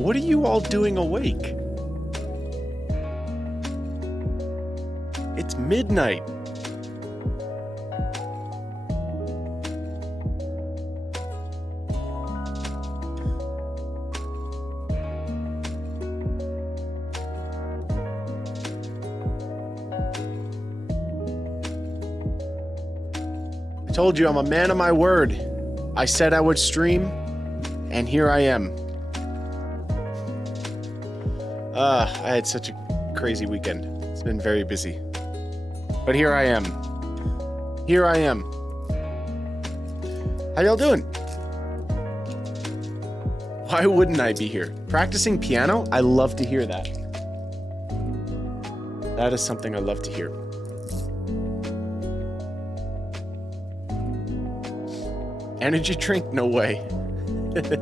What are you all doing awake? It's midnight. I told you I'm a man of my word. I said I would stream, and here I am. I had such a crazy weekend. It's been very busy. But here I am. Here I am. How y'all doing? Why wouldn't I be here? Practicing piano? I love to hear that. That is something I love to hear. Energy drink? No way.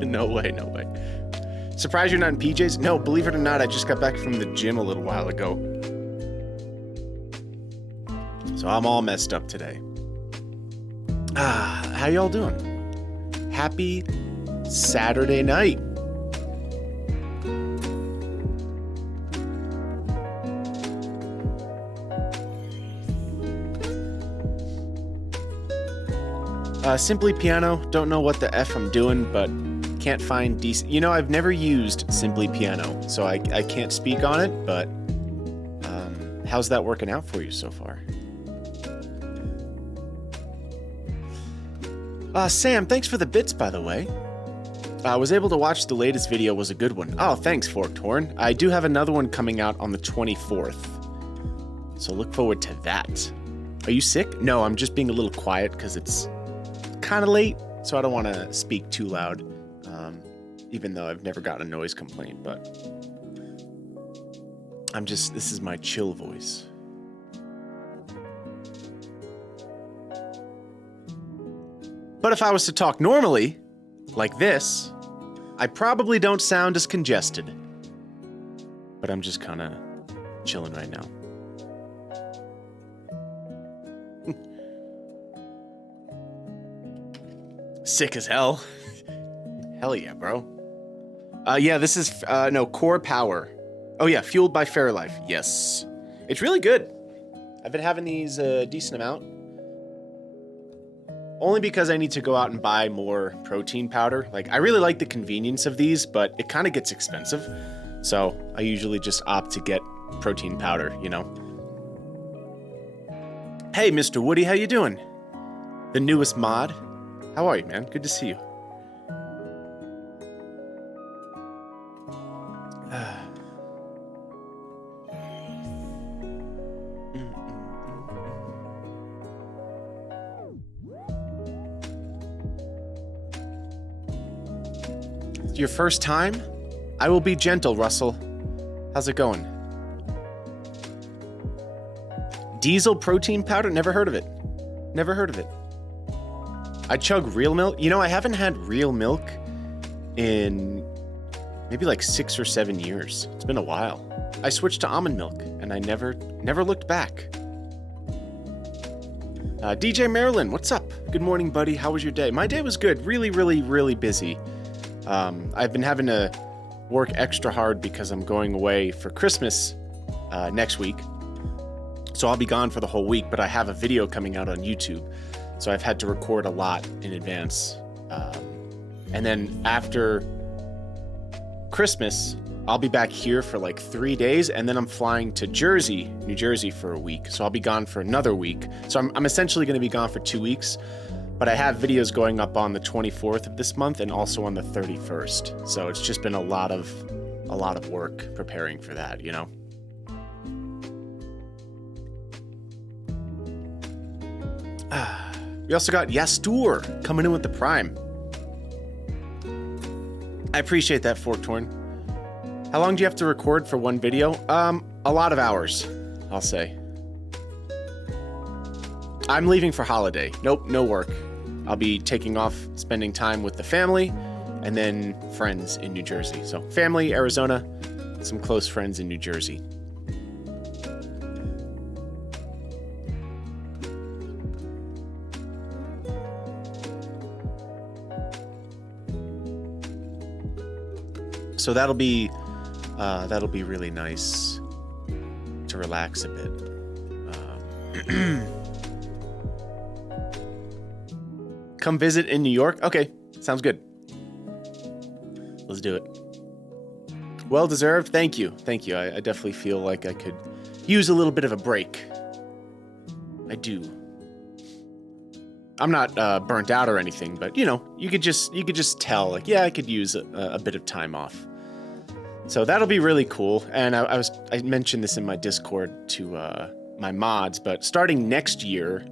No way, no way. Surprised you're not in PJs? No, believe it or not, I just got back from the gym a little while ago. So I'm all messed up today. How y'all doing? Happy Saturday night. Simply Piano, don't know what the F I'm doing, but can't find decent... You know, I've never used Simply Piano, so I can't speak on it, but how's that working out for you so far? Sam, thanks for the bits, by the way. I was able to watch the latest video, was a good one. Oh, thanks, Forked Horn. I do have another one coming out on the 24th, so look forward to that. Are you sick? No, I'm just being a little quiet because it's kind of late, so I don't want to speak too loud, even though I've never gotten a noise complaint, but this is my chill voice. But if I was to talk normally, like this, I probably don't sound as congested. But I'm just kind of chilling right now. Sick as hell. Hell yeah, bro. Yeah, this is, Core Power. Oh yeah, Fueled by Fairlife. Yes. It's really good. I've been having these a decent amount. Only because I need to go out and buy more protein powder. Like, I really like the convenience of these, but it kind of gets expensive. So I usually just opt to get protein powder, you know? Hey, Mr. Woody, how you doing? The newest mod. How are you, man? Good to see you. Your first time? I will be gentle, Russell. How's it going? Diesel protein powder? Never heard of it. Never heard of it. I chug real milk. You know, I haven't had real milk in maybe like 6 or 7 years. It's been a while. I switched to almond milk and I never looked back. DJ Marilyn, what's up? Good morning, buddy. How was your day? My day was good. Really, really, really busy. I've been having to work extra hard because I'm going away for Christmas next week. So I'll be gone for the whole week, but I have a video coming out on YouTube. So I've had to record a lot in advance. And then after Christmas, I'll be back here for like 3 days, and then I'm flying to New Jersey for a week. So I'll be gone for another week. So I'm essentially going to be gone for 2 weeks. But I have videos going up on the 24th of this month and also on the 31st. So it's just been a lot of work preparing for that, you know? We also got Yastur coming in with the Prime. I appreciate that, Forked Horn. How long do you have to record for one video? A lot of hours, I'll say. I'm leaving for holiday. Nope, no work. I'll be taking off, spending time with the family, and then friends in New Jersey. So family, Arizona, some close friends in New Jersey. So that'll be really nice to relax a bit. Come visit in New York? Okay, sounds good. Let's do it. Well deserved. Thank you. Thank you. I definitely feel like I could use a little bit of a break. I do. I'm not burnt out or anything, but you know, you could just tell, like, yeah, I could use a bit of time off. So that'll be really cool. And I mentioned this in my Discord to my mods, but starting next year,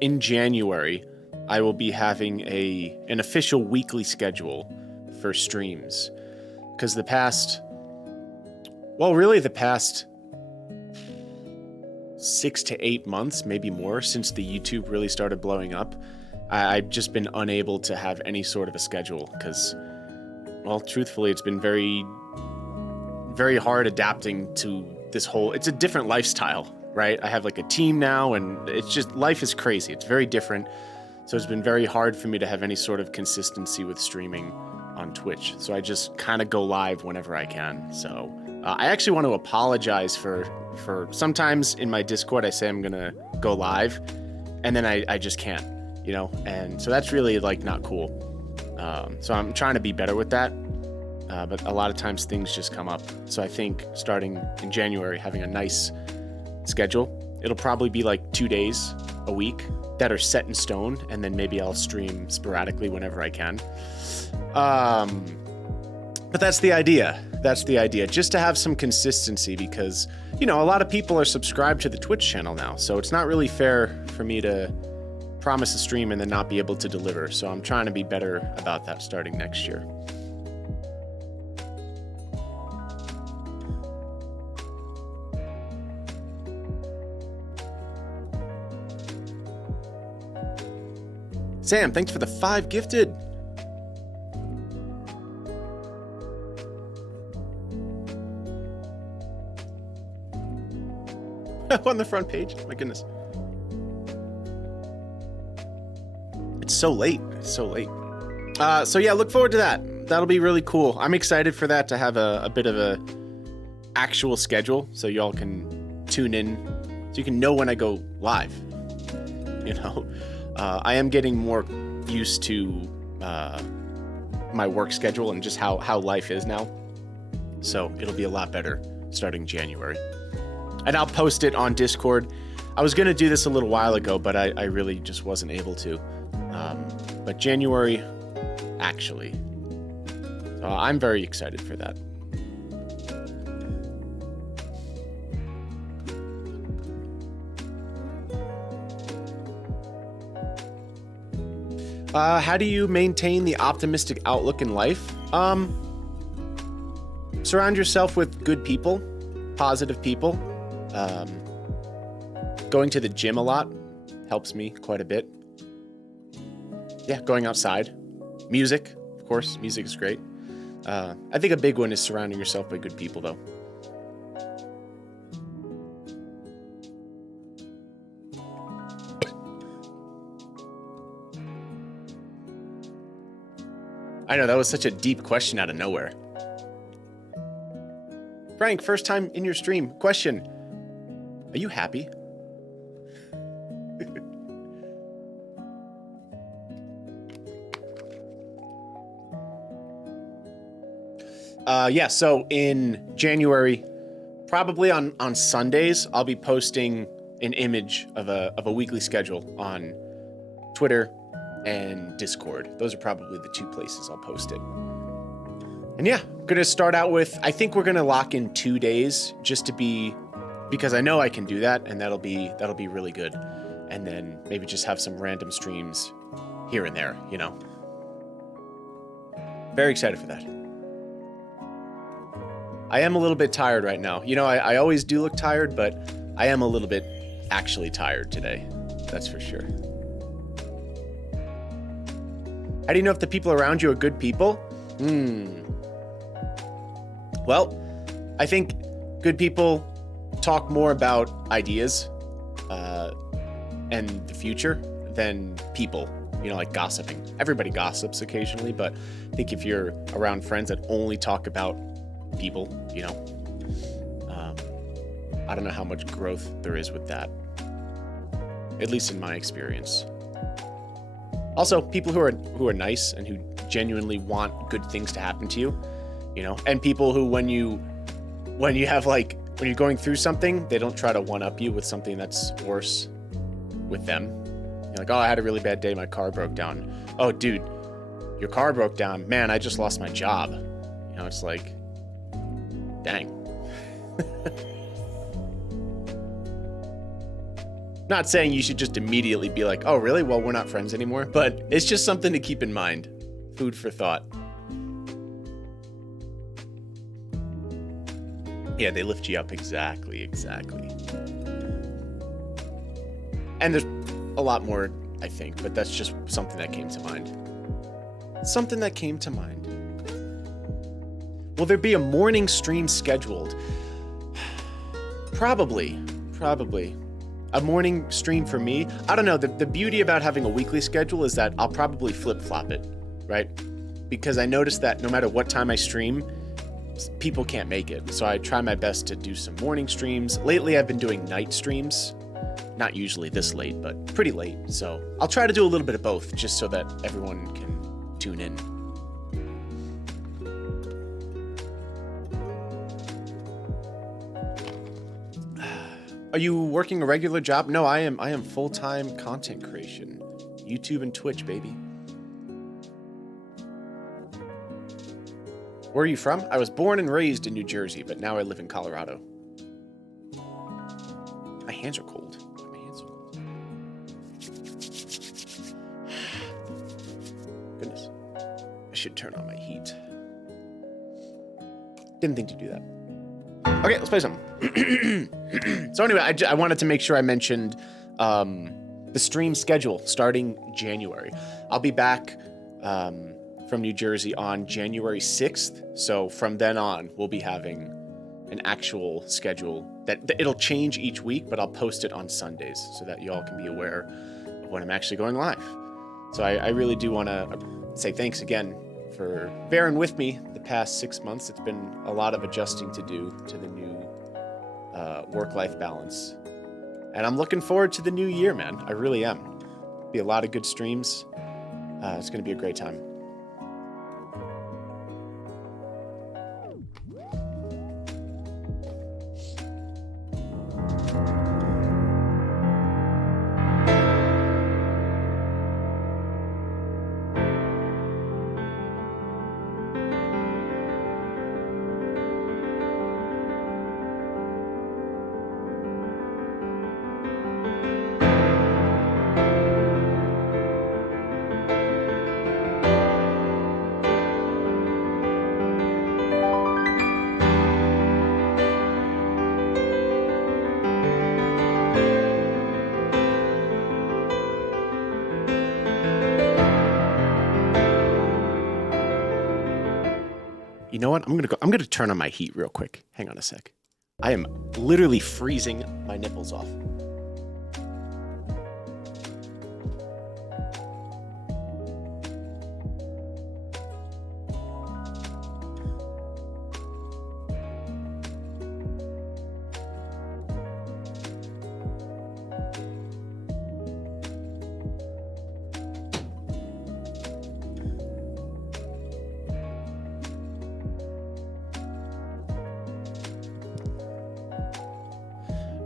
in January, I will be having an official weekly schedule for streams. Because the past 6 to 8 months, maybe more, since the YouTube really started blowing up, I've just been unable to have any sort of a schedule because, well, truthfully, it's been very, very hard adapting to this whole, it's a different lifestyle, right? I have like a team now, and it's just, life is crazy. It's very different. So it's been very hard for me to have any sort of consistency with streaming on Twitch. So I just kind of go live whenever I can. So I actually want to apologize for sometimes in my Discord, I say I'm going to go live and then I just can't, you know? And so that's really like not cool. So I'm trying to be better with that. But a lot of times things just come up. So I think starting in January, having a nice schedule, it'll probably be like 2 days a week that are set in stone. And then maybe I'll stream sporadically whenever I can. But that's the idea. That's the idea, just to have some consistency because, you know, a lot of people are subscribed to the Twitch channel now. So it's not really fair for me to promise a stream and then not be able to deliver. So I'm trying to be better about that starting next year. Sam, thanks for the 5 gifted. On the front page, my goodness. It's so late. It's so late. So yeah, look forward to that. That'll be really cool. I'm excited for that to have a bit of a actual schedule so y'all can tune in, so you can know when I go live. You know, I am getting more used to my work schedule and just how life is now. So it'll be a lot better starting January. And I'll post it on Discord. I was going to do this a little while ago, but I really just wasn't able to. But January, actually. So I'm very excited for that. How do you maintain the optimistic outlook in life? Surround yourself with good people, positive people. Going to the gym a lot helps me quite a bit. Yeah, going outside. Music, of course. Music is great. I think a big one is surrounding yourself by good people, though. I know, that was such a deep question out of nowhere. Frank, first time in your stream. Question. Are you happy? Yeah, so in January, probably on Sundays, I'll be posting an image of a weekly schedule on Twitter and Discord. Those are probably the 2 places I'll post it. And yeah, I'm gonna start out with, I think we're gonna lock in 2 days just to be, because I know I can do that, and that'll be really good. And then maybe just have some random streams here and there, you know. Very excited for that. I am a little bit tired right now. You know, I always do look tired, but I am a little bit actually tired today. That's for sure. How do you know if the people around you are good people? Well, I think good people talk more about ideas and the future than people you know, like gossiping. Everybody gossips occasionally, but I think if you're around friends that only talk about people, you know, I don't know how much growth there is with that, at least in my experience. Also, people who are nice and who genuinely want good things to happen to you, you know, and people who when you have like, when you're going through something, they don't try to one-up you with something that's worse with them. You're like, oh, I had a really bad day, my car broke down. Oh, dude, your car broke down. Man, I just lost my job. You know, it's like, dang. Not saying you should just immediately be like, oh, really? Well, we're not friends anymore. But it's just something to keep in mind. Food for thought. Yeah, they lift you up. Exactly. And there's a lot more, I think, but that's just something that came to mind. Something that came to mind. Will there be a morning stream scheduled? Probably. A morning stream for me? I don't know. The beauty about having a weekly schedule is that I'll probably flip-flop it, right? Because I noticed that no matter what time I stream, people can't make it. So I try my best to do some morning streams. Lately, I've been doing night streams. Not usually this late, but pretty late. So I'll try to do a little bit of both just so that everyone can tune in. Are you working a regular job? No, I am full-time content creation. YouTube and Twitch, baby. Where are you from? I was born and raised in New Jersey, but now I live in Colorado. My hands are cold. Goodness. I should turn on my heat. Didn't think to do that. Okay, let's play something. So anyway, I wanted to make sure I mentioned the stream schedule starting January. I'll be back from New Jersey on January 6th. So from then on, we'll be having an actual schedule that it'll change each week, but I'll post it on Sundays so that you all can be aware of when I'm actually going live. So I really do want to say thanks again for bearing with me the past 6 months. It's been a lot of adjusting to do to the new work-life balance. And I'm looking forward to the new year, man. I really am. Be a lot of good streams. It's going to be a great time. You know what? I'm gonna turn on my heat real quick. Hang on a sec. I am literally freezing my nipples off.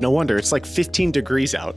No wonder, it's like 15 degrees out.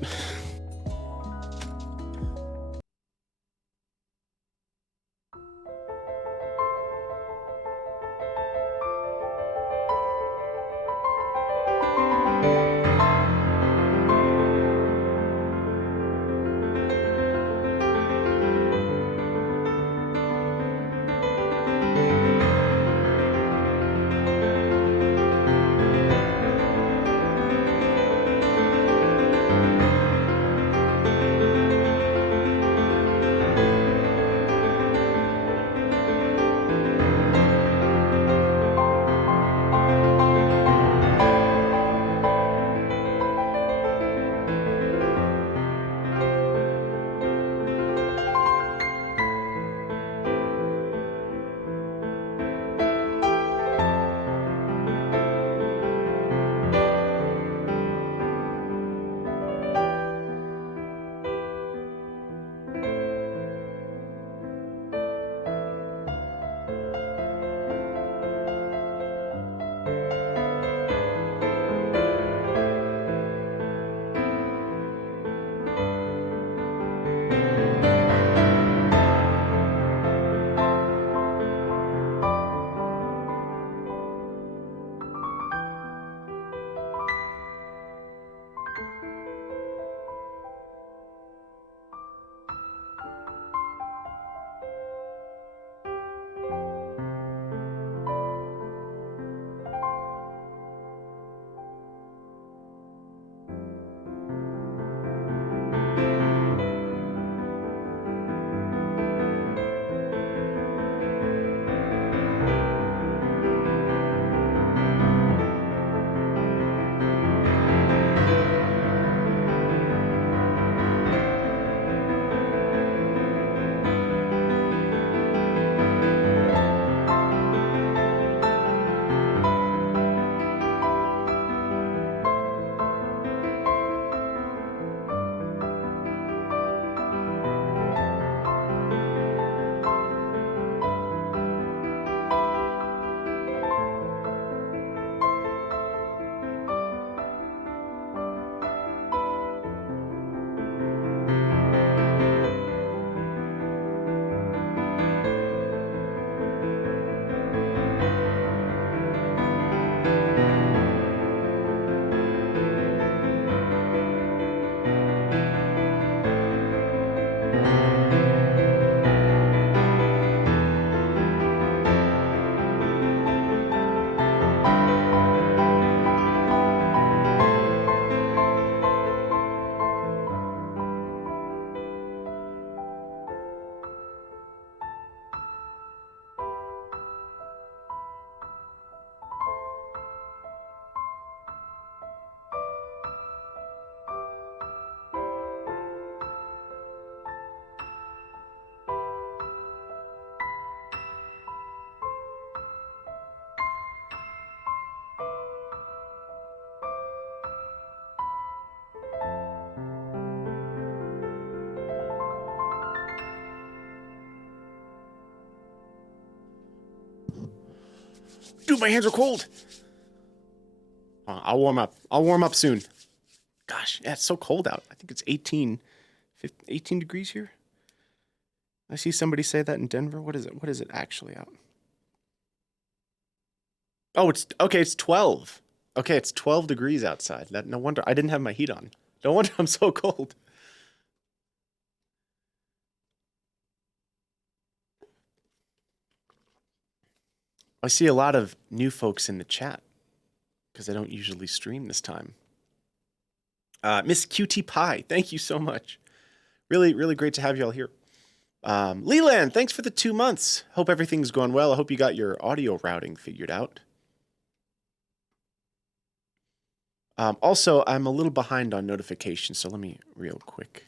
Dude, my hands are cold. I'll warm up. I'll warm up soon. Gosh, yeah, it's so cold out. I think it's 18 degrees here. I see somebody say that in Denver. What is it? What is it actually out? Oh, it's okay. It's 12. Okay, it's 12 degrees outside. No wonder I didn't have my heat on. No wonder I'm so cold. I see a lot of new folks in the chat because I don't usually stream this time. Miss QT Pie, thank you so much. Really, really great to have you all here. Leland, thanks for the 2 months. Hope everything's going well. I hope you got your audio routing figured out. Also, I'm a little behind on notifications, so let me real quick.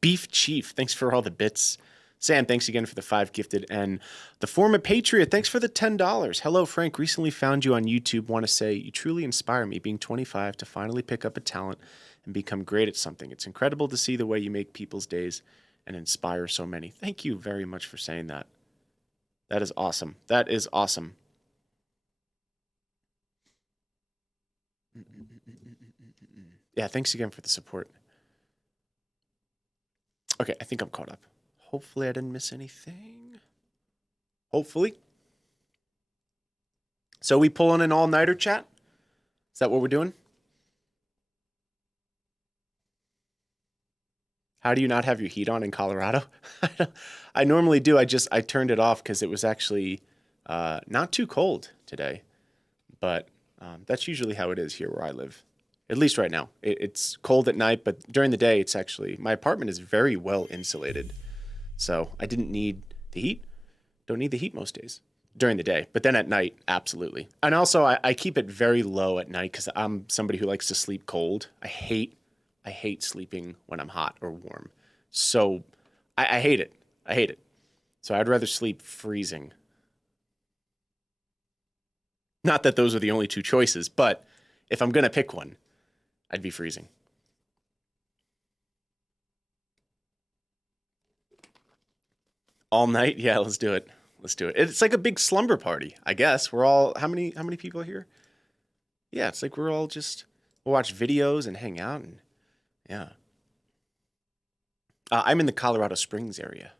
Beef Chief, thanks for all the bits. Sam, thanks again for the 5 gifted. And the former Patriot, thanks for the $10. Hello, Frank. Recently found you on YouTube. Want to say you truly inspire me, being 25, to finally pick up a talent and become great at something. It's incredible to see the way you make people's days and inspire so many. Thank you very much for saying that. That is awesome. That is awesome. Yeah, thanks again for the support. Okay, I think I'm caught up. Hopefully I didn't miss anything. Hopefully. So we pulling an all-nighter, chat? Is that what we're doing? How do you not have your heat on in Colorado? I normally do. I turned it off because it was actually not too cold today. But that's usually how it is here where I live. At least right now. It's cold at night, but during the day, it's actually... My apartment is very well insulated. So I didn't need the heat. Don't need the heat most days during the day. But then at night, absolutely. And also, I keep it very low at night because I'm somebody who likes to sleep cold. I hate sleeping when I'm hot or warm. So I hate it. I hate it. So I'd rather sleep freezing. Not that those are the only two choices, but if I'm going to pick one, I'd be freezing. All night? Yeah, let's do it. Let's do it. It's like a big slumber party, I guess. We're all, how many people are here? Yeah, it's like we'll watch videos and hang out and, yeah. I'm in the Colorado Springs area.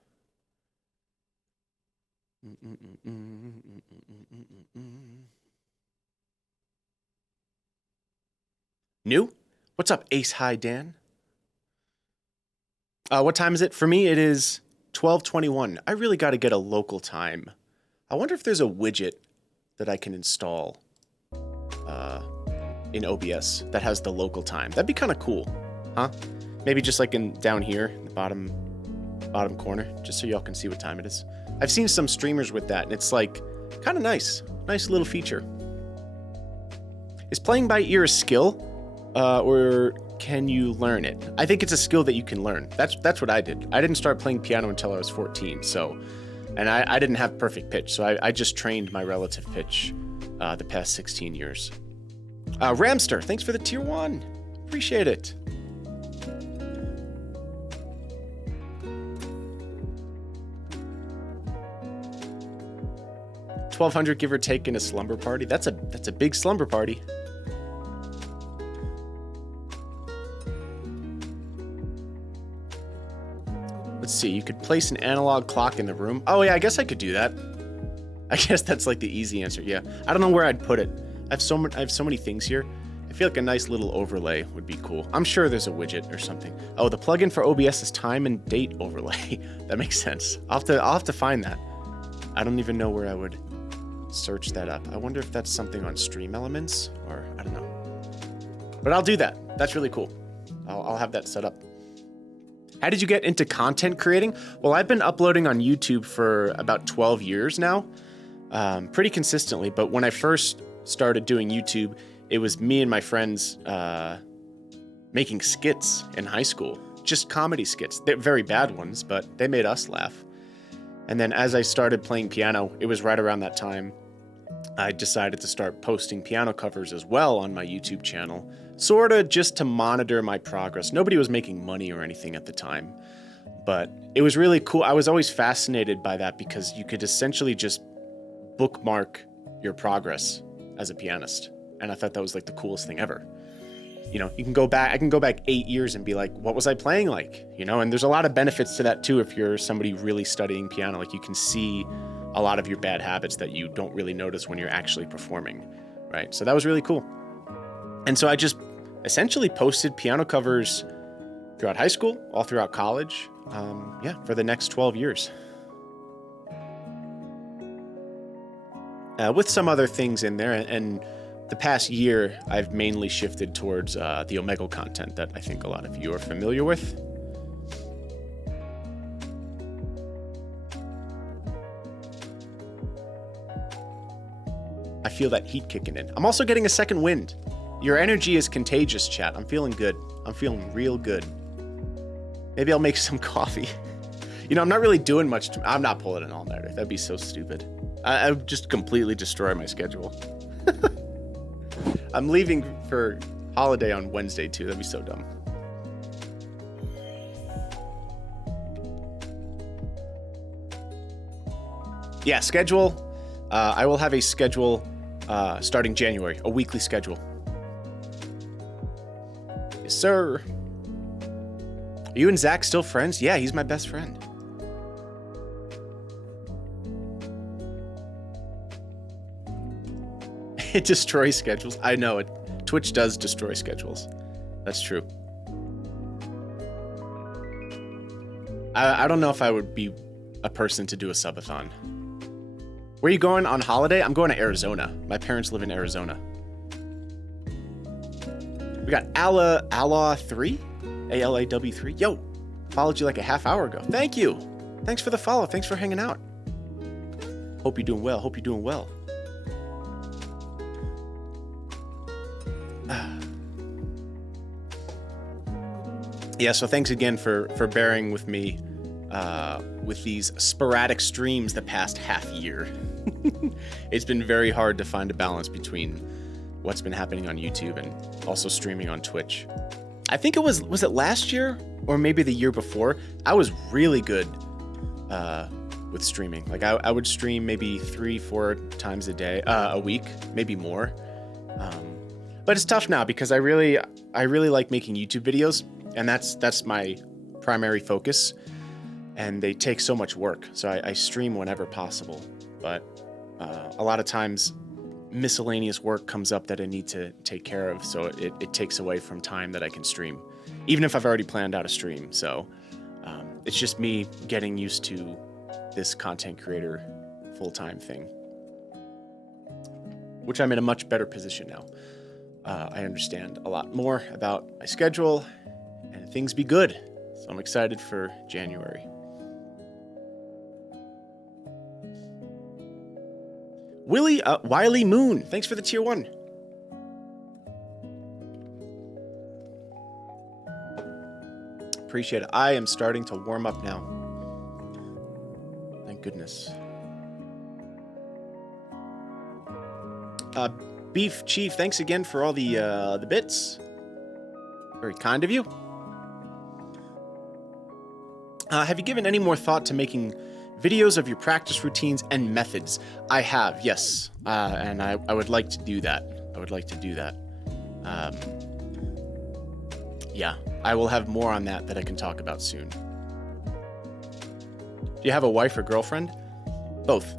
New? What's up, Ace High Dan? What time is it? For me, it is 12:21. I really got to get a local time. I wonder if there's a widget that I can install in OBS that has the local time. That'd be kind of cool, huh? Maybe just like down here, in the bottom corner, just so y'all can see what time it is. I've seen some streamers with that, and it's like kind of nice. Nice little feature. Is playing by ear a skill, or can you learn it? I think it's a skill that you can learn. That's what I did. I didn't start playing piano until I was 14, so, and I didn't have perfect pitch, so I just trained my relative pitch the past 16 years. Ramster, thanks for the tier 1. Appreciate it. $1,200 give or take in a slumber party. That's a big slumber party. Let's see, you could place an analog clock in the room. Oh yeah, I guess I could do that. I guess that's like the easy answer. Yeah, I don't know where I'd put it. I have so many things here. feel like a nice little overlay would be cool. I'm sure there's a widget or something. Oh, the plugin for OBS is time and date overlay. That makes sense. I'll have to find that. I don't even know where I would search that up. I wonder if that's something on Stream Elements, or I don't know. But I'll do that. That's really cool. I'll have that set up. How did you get into content creating? Well, I've been uploading on YouTube for about 12 years now, pretty consistently. But when I first started doing YouTube, it was me and my friends making skits in high school, just comedy skits. They're very bad ones, but they made us laugh. And then as I started playing piano, it was right around that time, I decided to start posting piano covers as well on my YouTube channel, sort of just to monitor my progress. Nobody was making money or anything at the time, but it was really cool. I was always fascinated by that because you could essentially just bookmark your progress as a pianist. And I thought that was like the coolest thing ever. You know, you can go back, I can go back 8 years and be like, what was I playing like? You know, and there's a lot of benefits to that too if you're somebody really studying piano. Like you can see a lot of your bad habits that you don't really notice when you're actually performing, right? So that was really cool. And so I just essentially posted piano covers throughout high school, all throughout college, for the next 12 years. With some other things in there, and the past year, I've mainly shifted towards the Omegle content that I think a lot of you are familiar with. I feel that heat kicking in. I'm also getting a second wind. Your energy is contagious, chat. I'm feeling good. I'm feeling real good. Maybe I'll make some coffee. You know, I'm not really doing much. I'm not pulling an all-nighter. That'd be so stupid. I would just completely destroy my schedule. I'm leaving for holiday on Wednesday, too. That'd be so dumb. Yeah, schedule. I will have a schedule starting January, a weekly schedule. Yes, sir. Are you and Zach still friends? Yeah, he's my best friend. It destroys schedules. I know it. Twitch does destroy schedules. That's true. I don't know if I would be a person to do a subathon. Where are you going on holiday? I'm going to Arizona. My parents live in Arizona. We got Ala3, ALAW3. Yo, followed you like a half hour ago. Thank you. Thanks for the follow. Thanks for hanging out. Hope you're doing well. Hope you're doing well. Yeah, so thanks again for bearing with me with these sporadic streams the past half year. It's been very hard to find a balance between what's been happening on YouTube and also streaming on Twitch. I think it was it last year or maybe the year before? I was really good with streaming. Like I would stream maybe 3-4 times a week, maybe more. But it's tough now because I really like making YouTube videos, and that's my primary focus. And they take so much work, so I stream whenever possible. But a lot of times, miscellaneous work comes up that I need to take care of, so it takes away from time that I can stream, even if I've already planned out a stream. So it's just me getting used to this content creator full-time thing, which I'm in a much better position now. I understand a lot more about my schedule, and things be good. So I'm excited for January. Wiley Moon, thanks for the tier 1. Appreciate it. I am starting to warm up now. Thank goodness. Beef Chief, thanks again for all the bits. Very kind of you. Have you given any more thought to making videos of your practice routines and methods? I have, yes. And I would like to do that. Yeah, I will have more on that I can talk about soon. Do you have a wife or girlfriend? Both.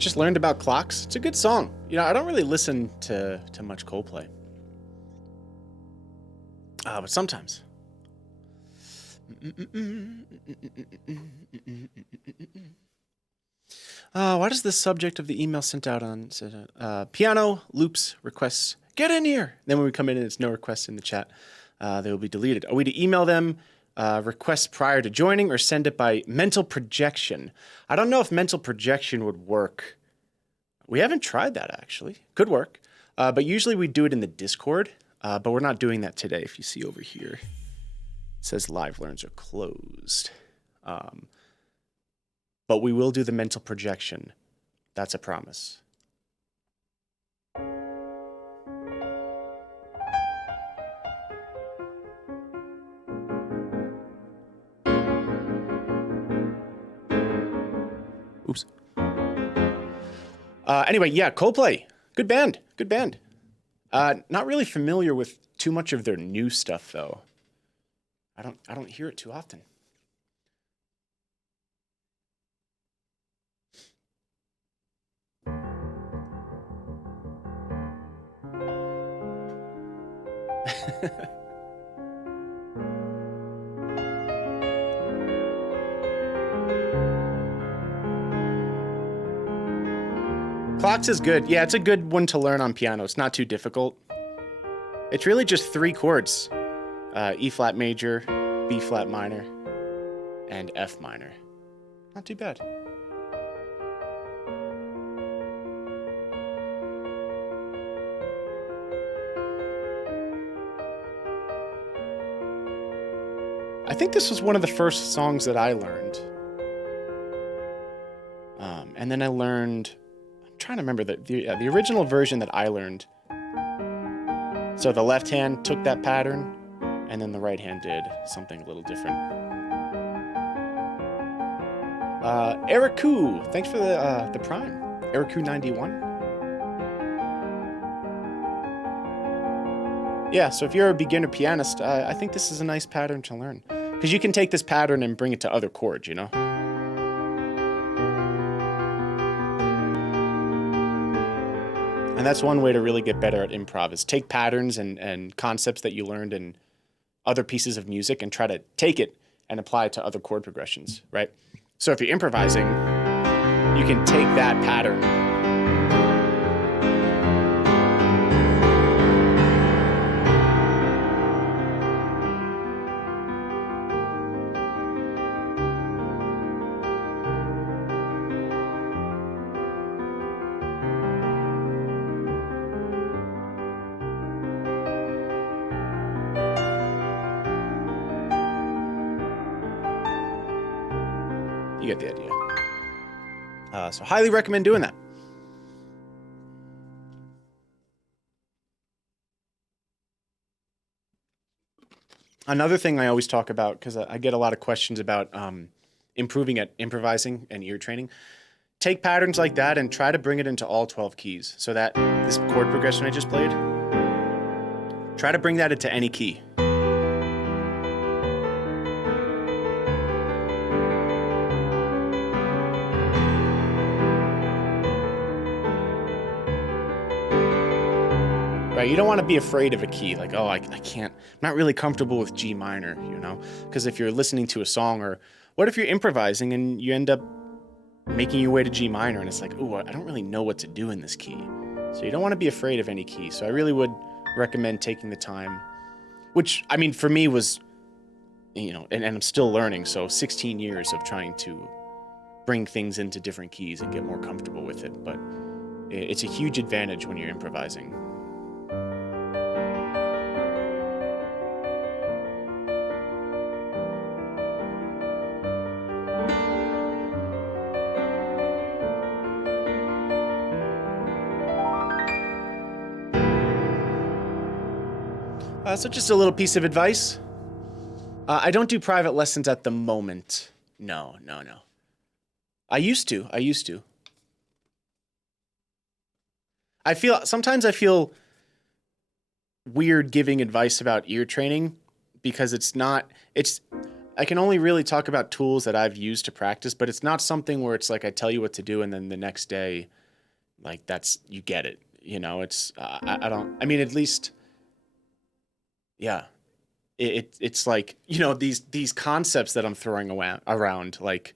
Just learned about clocks. It's a good song. You know, I don't really listen to much Coldplay. But sometimes. What is the subject of the email sent out on piano loops requests? Get in here. Then when we come in and it's no requests in the chat, they will be deleted. Are we to email them requests prior to joining or send it by mental projection? I don't know if mental projection would work. We haven't tried that actually. Could work. But usually we do it in the Discord, but we're not doing that today. If you see over here, it says live learns are closed. But we will do the mental projection. That's a promise. Oops. Anyway, yeah, Coldplay. Good band. Good band. Not really familiar with too much of their new stuff though. I don't hear it too often. Clocks is good. Yeah, it's a good one to learn on piano. It's not too difficult. It's really just 3 chords. E flat major, B flat minor, and F minor. Not too bad. I think this was one of the first songs that I learned. And then I learned, I'm trying to remember the original version that I learned. So the left hand took that pattern, and then the right hand did something a little different. Eric Koo, thanks for the Prime. Eric Koo 91. Yeah, so if you're a beginner pianist, I think this is a nice pattern to learn. Because you can take this pattern and bring it to other chords, you know? And that's one way to really get better at improv, is take patterns and concepts that you learned in other pieces of music and try to take it and apply it to other chord progressions, right? So if you're improvising, you can take that pattern get the idea. So highly recommend doing that. Another thing I always talk about, because I get a lot of questions about improving at improvising and ear training. Take patterns like that and try to bring it into all 12 keys. So that this chord progression I just played, try to bring that into any key. Right? You don't want to be afraid of a key, like, oh, I can't, I'm not really comfortable with G minor, you know? Because if you're listening to a song, or what if you're improvising and you end up making your way to G minor and it's like, oh, I don't really know what to do in this key. So you don't want to be afraid of any key. So I really would recommend taking the time, which, I mean, for me was, you know, and I'm still learning, so 16 years of trying to bring things into different keys and get more comfortable with it. But it's a huge advantage when you're improvising. So just a little piece of advice. I don't do private lessons at the moment. No. I used to. Sometimes I feel weird giving advice about ear training because I can only really talk about tools that I've used to practice, but it's not something where it's like I tell you what to do and then the next day, like that's you get it. You know, it's I don't. I mean, at least, yeah. It's like these concepts that I'm throwing around like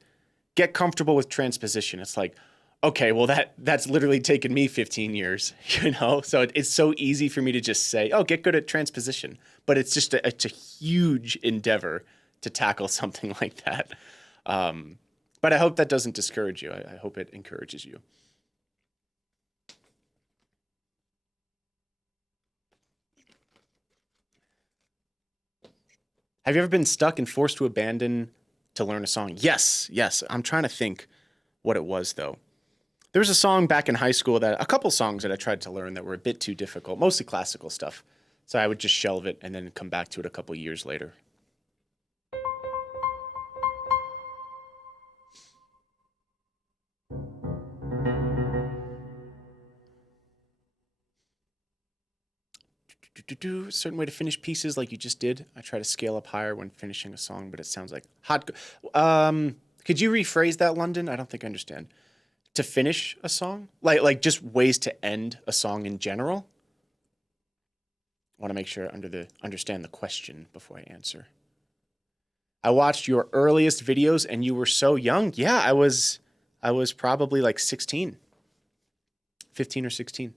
get comfortable with transposition. It's like, okay, well that's literally taken me 15 years, So it's so easy for me to just say, oh, get good at transposition, but it's just it's a huge endeavor to tackle something like that. But I hope that doesn't discourage you. I hope it encourages you. Have you ever been stuck and forced to abandon to learn a song? Yes. I'm trying to think what it was, though. There was a song back in high school a couple songs that I tried to learn that were a bit too difficult, mostly classical stuff. So I would just shelve it and then come back to it a couple years later. A certain way to finish pieces like you just did. I try to scale up higher when finishing a song, but it sounds like hot. Could you rephrase that, London? I don't think I understand. To finish a song? Like just ways to end a song in general? I want to make sure I understand the question before I answer. I watched your earliest videos and you were so young. Yeah, I was probably like 16. 15 or 16.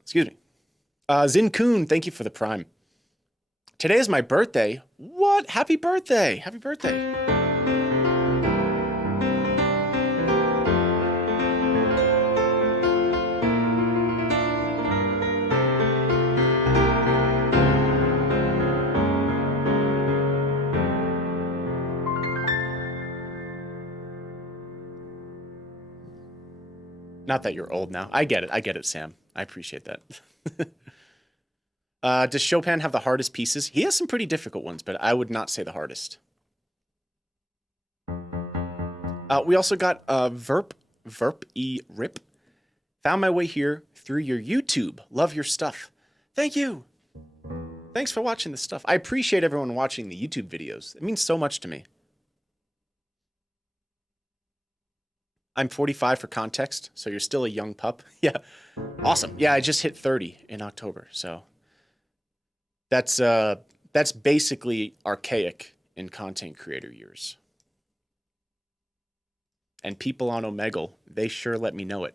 Excuse me. Zin Kun, thank you for the prime. Today is my birthday. What? Happy birthday. Happy birthday. Not that you're old now. I get it, Sam. I appreciate that. Does Chopin have the hardest pieces? He has some pretty difficult ones, but I would not say the hardest. We also got Verp E Rip. Found my way here through your YouTube. Love your stuff. Thank you. Thanks for watching this stuff. I appreciate everyone watching the YouTube videos. It means so much to me. I'm 45 for context, so you're still a young pup. Yeah, awesome. Yeah, I just hit 30 in October, so that's basically archaic in content creator years. And people on Omegle, they sure let me know it.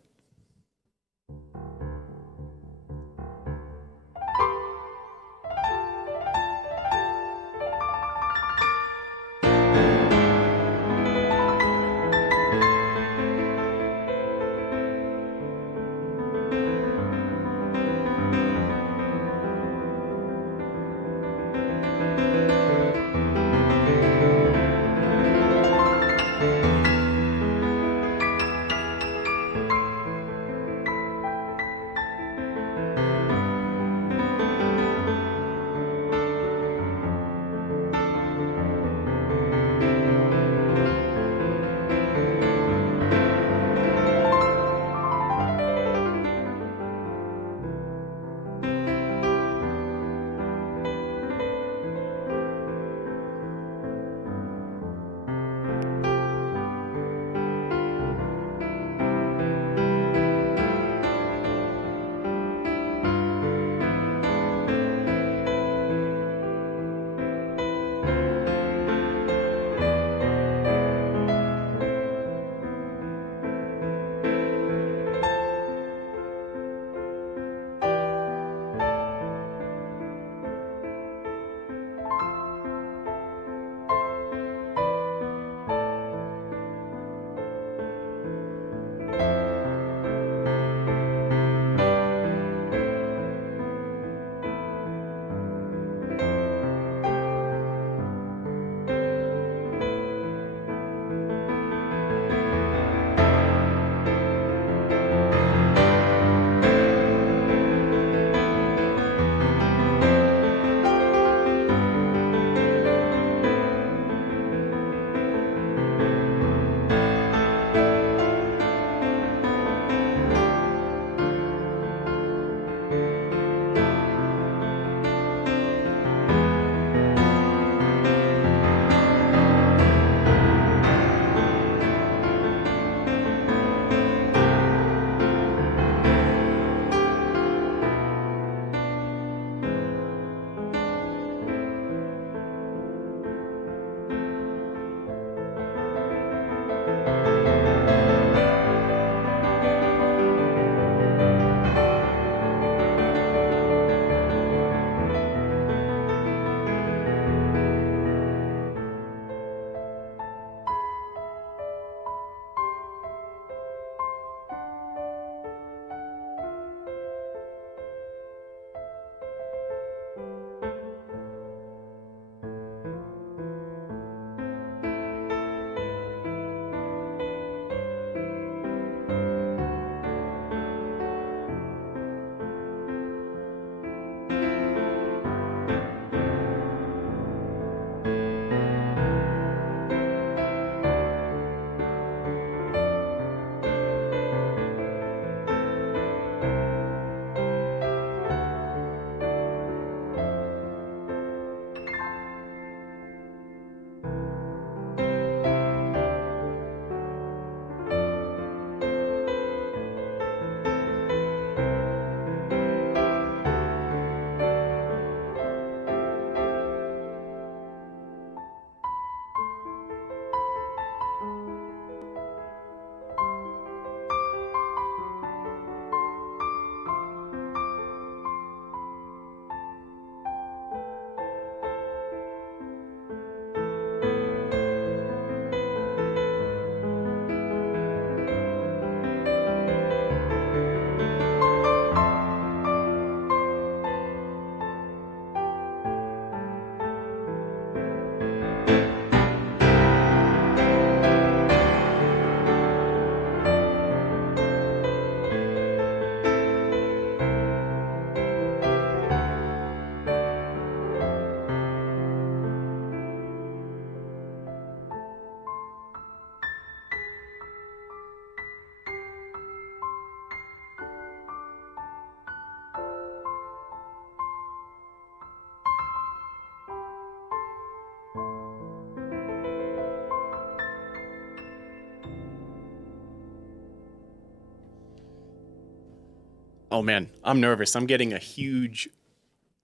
Oh man, I'm nervous. I'm getting a huge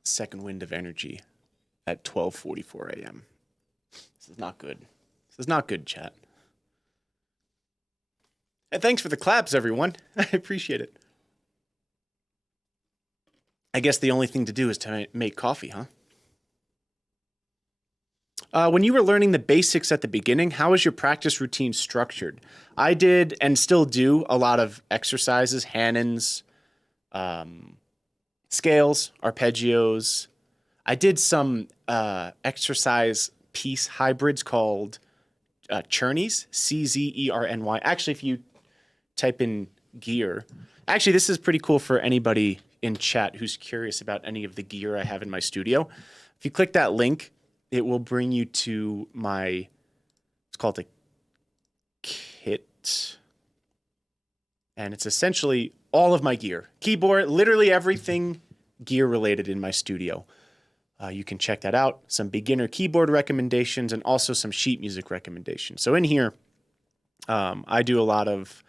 second wind of energy at 12:44 a.m. This is not good. This is not good, chat. And thanks for the claps, everyone. I appreciate it. I guess the only thing to do is to make coffee, huh? When you were learning the basics at the beginning, how was your practice routine structured? I did and still do a lot of exercises, Hannons, scales, arpeggios. I did some exercise piece hybrids called Czerny, Czerny. Actually, if you type in gear, actually, this is pretty cool for anybody in chat who's curious about any of the gear I have in my studio. If you click that link, it will bring you to my, it's called a kit. And it's essentially all of my gear. Keyboard, literally everything gear related in my studio. You can check that out. Some beginner keyboard recommendations and also some sheet music recommendations. So in here, I did a lot of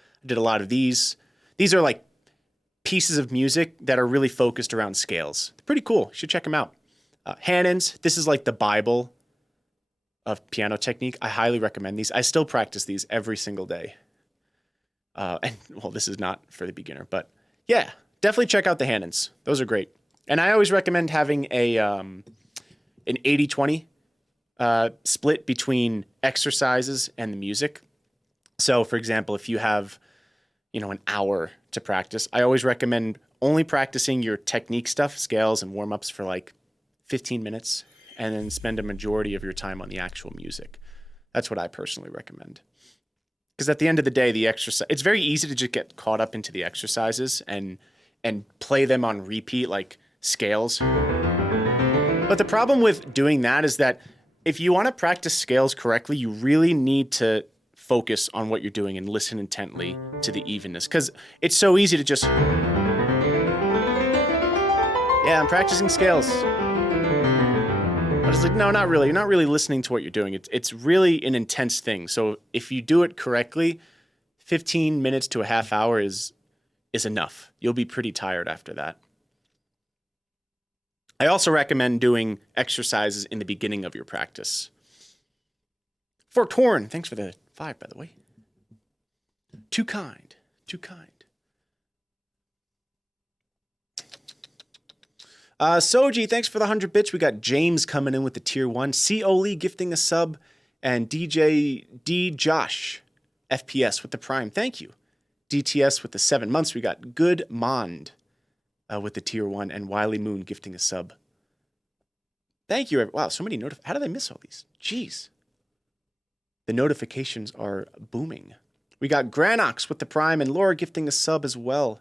these. These are like pieces of music that are really focused around scales. They're pretty cool. You should check them out. Hannons, this is like the Bible of piano technique. I highly recommend these. I still practice these every single day. And well, this is not for the beginner, but yeah, definitely check out the Hannons. Those are great. And I always recommend having an 80-20 split between exercises and the music. So for example, if you have, an hour to practice, I always recommend only practicing your technique stuff, scales and warm-ups for like 15 minutes, and then spend a majority of your time on the actual music. That's what I personally recommend. Because at the end of the day, the exercise, it's very easy to just get caught up into the exercises and play them on repeat like scales. But the problem with doing that is that if you want to practice scales correctly, you really need to focus on what you're doing and listen intently to the evenness. Because it's so easy to just, yeah, I'm practicing scales. I was like, no, not really. You're not really listening to what you're doing. It's really an intense thing. So if you do it correctly, 15 minutes to a half hour is enough. You'll be pretty tired after that. I also recommend doing exercises in the beginning of your practice. Forked Horn, thanks for the 5, by the way. Too kind, too kind. Soji, thanks for the 100 bits. We got James coming in with the tier 1. C.O. Lee gifting a sub. And DJ D. Josh, FPS with the prime. Thank you. DTS with the 7 months. We got Good Mond with the tier 1. And Wiley Moon gifting a sub. Thank you. Wow, so many how did I miss all these? Jeez. The notifications are booming. We got Granox with the prime. And Laura gifting a sub as well.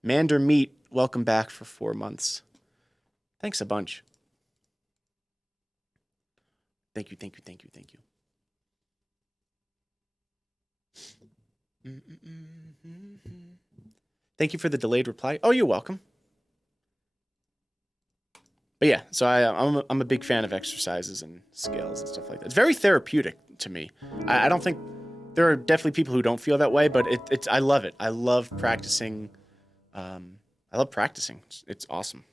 Mander Meat, welcome back for 4 months. Thanks a bunch. Thank you, thank you, thank you, thank you. Thank you for the delayed reply. Oh, you're welcome. But yeah, so I'm a big fan of exercises and scales and stuff like that. It's very therapeutic to me. I don't think there are definitely people who don't feel that way, but I love it. I love practicing. It's awesome.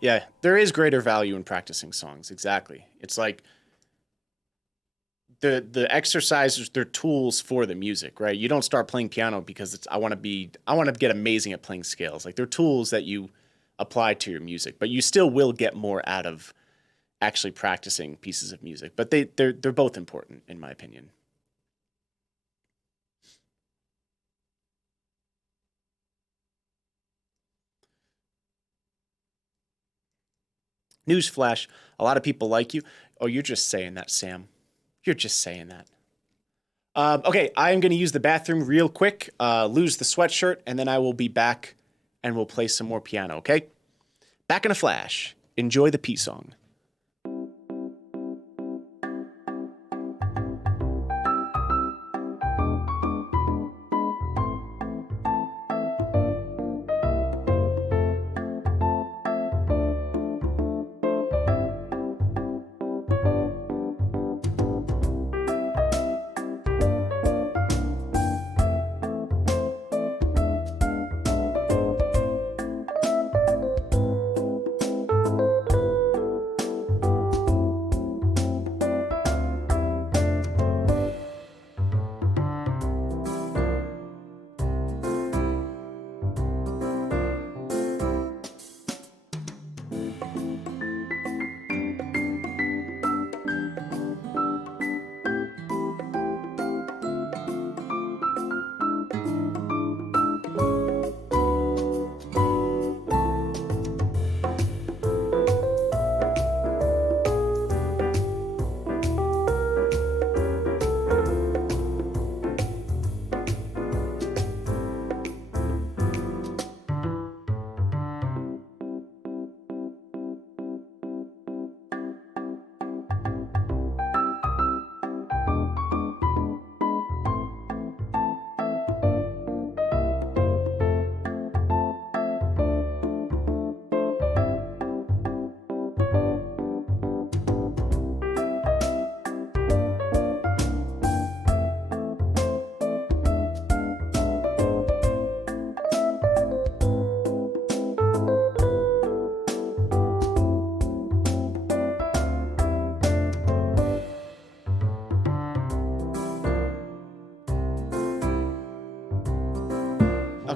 Yeah, there is greater value in practicing songs. Exactly. It's like the exercises, they're tools for the music, right? You don't start playing piano because I want to get amazing at playing scales. Like they're tools that you apply to your music, but you still will get more out of actually practicing pieces of music. But they're both important in my opinion. Newsflash, a lot of people like you. Oh, you're just saying that, Sam. You're just saying that. Okay, I am going to use the bathroom real quick, lose the sweatshirt, and then I will be back and we'll play some more piano, okay? Back in a flash. Enjoy the peace song.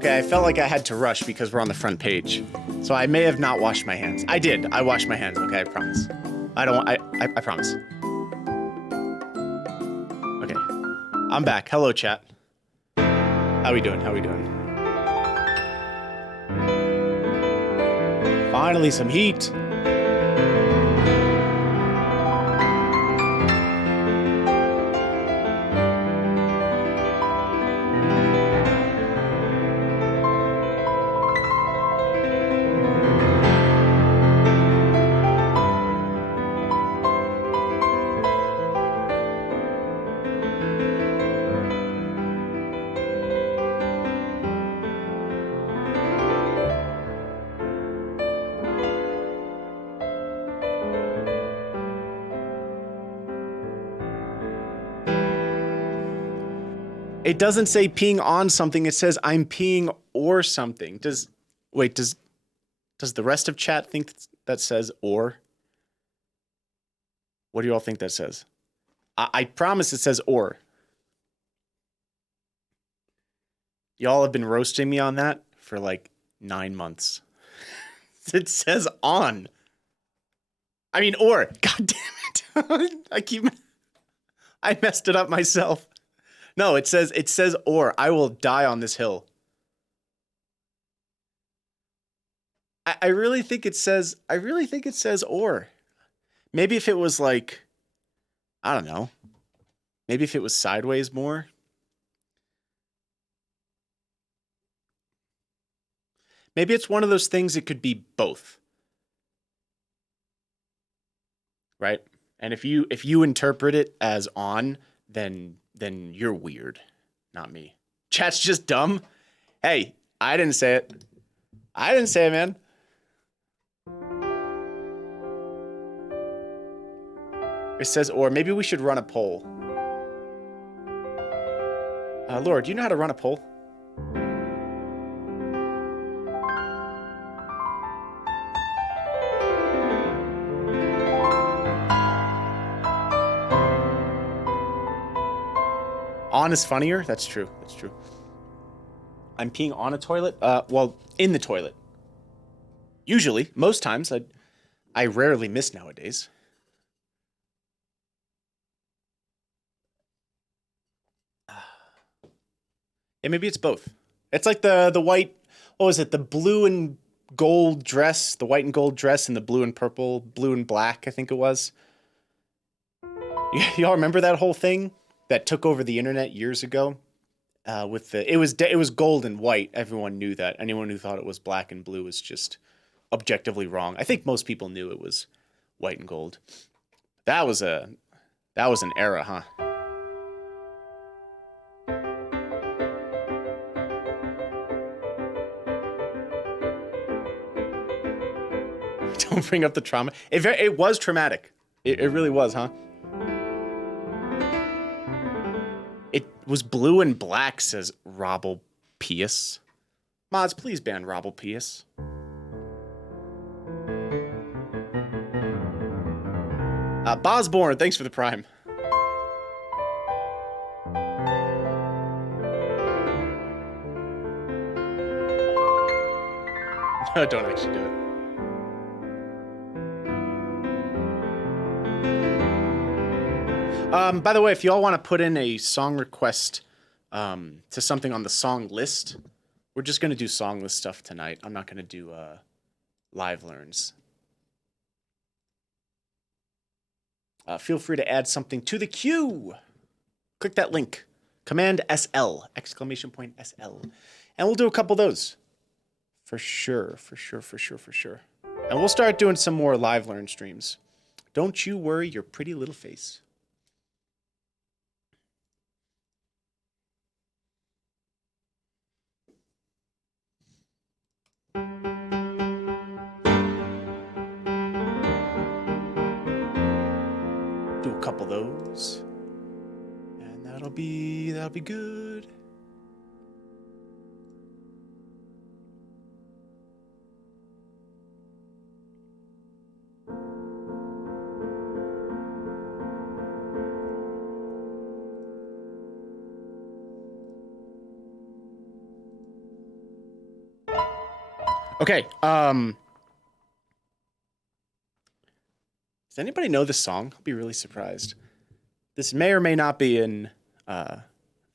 Okay, I felt like I had to rush because we're on the front page. So I may have not washed my hands. I did. I washed my hands, okay? I promise. I promise. Okay. I'm back. Hello, chat. How we doing? How we doing? Finally, some heat. It doesn't say peeing on something. It says I'm peeing or something. Does the rest of chat think that says or? What do you all think that says? I promise it says or. Y'all have been roasting me on that for like 9 months. It says on. I mean or. God damn it. I messed it up myself. No, it says or. I will die on this hill. I really think it says or. Maybe if it was like, I don't know. Maybe if it was sideways more. Maybe it's one of those things it could be both. Right? And if you interpret it as on, then you're weird, not me. Chat's just dumb. Hey, I didn't say it. I didn't say it, man. It says or. Maybe we should run a poll. Laura, do you know how to run a poll? On is funnier? That's true. That's true. I'm peeing on a toilet? Well, in the toilet. Usually. Most times. I rarely miss nowadays. Yeah, maybe it's both. It's like the white, what was it? The blue and gold dress, the white and gold dress and the blue and purple, blue and black, I think it was. Y'all remember that whole thing that took over the internet years ago? It was gold and white. Everyone knew that. Anyone who thought it was black and blue was just objectively wrong. I think most people knew it was white and gold. That was an era, huh? Don't bring up the trauma. It was traumatic. It really was, huh? It was blue and black, says Robble Pius. Mods, please ban Robble Pius. Bosborn, thanks for the prime. No, don't actually do it. By the way, if y'all want to put in a song request to something on the song list, we're just going to do song list stuff tonight. I'm not going to do live learns. Feel free to add something to the queue. Click that link. Command SL, exclamation point SL. And we'll do a couple of those. For sure. And we'll start doing some more live learn streams. Don't you worry your pretty little face. Do a couple of those. And that'll be good. Okay, does anybody know this song? I'll be really surprised. This may or may not be in the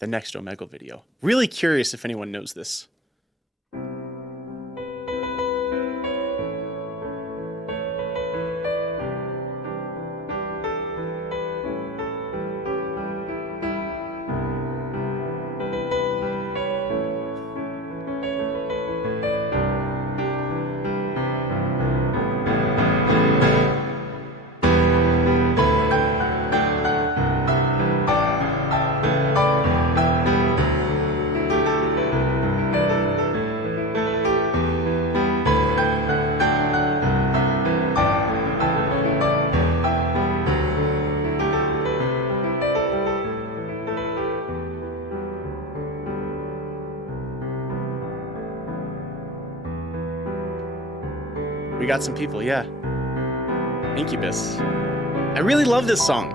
next Omegle video. Really curious if anyone knows this. We got some people, Incubus. I really love this song.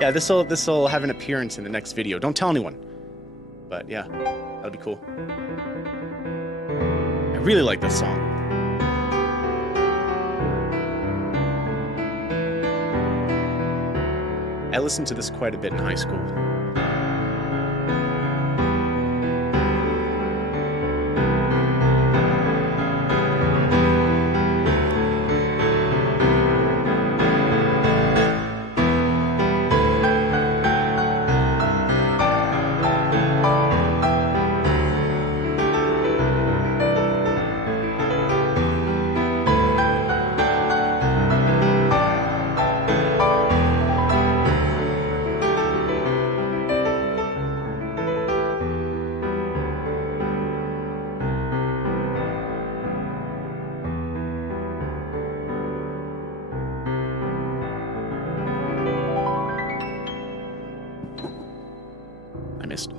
Yeah, this'll have an appearance in the next video. Don't tell anyone. But yeah, that'll be cool. I really like this song. I listened to this quite a bit in high school. I missed.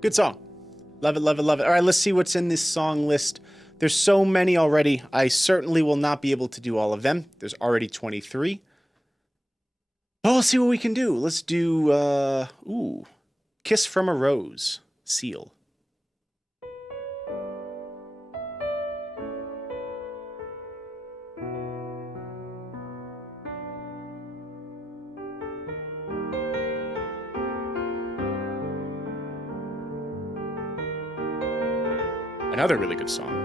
Good song. Love it, love it, love it. All right, let's see what's in this song list. There's so many already. I certainly will not be able to do all of them. There's already 23. But we'll see what we can do. Let's do, Kiss from a Rose, Seal. Another really good song.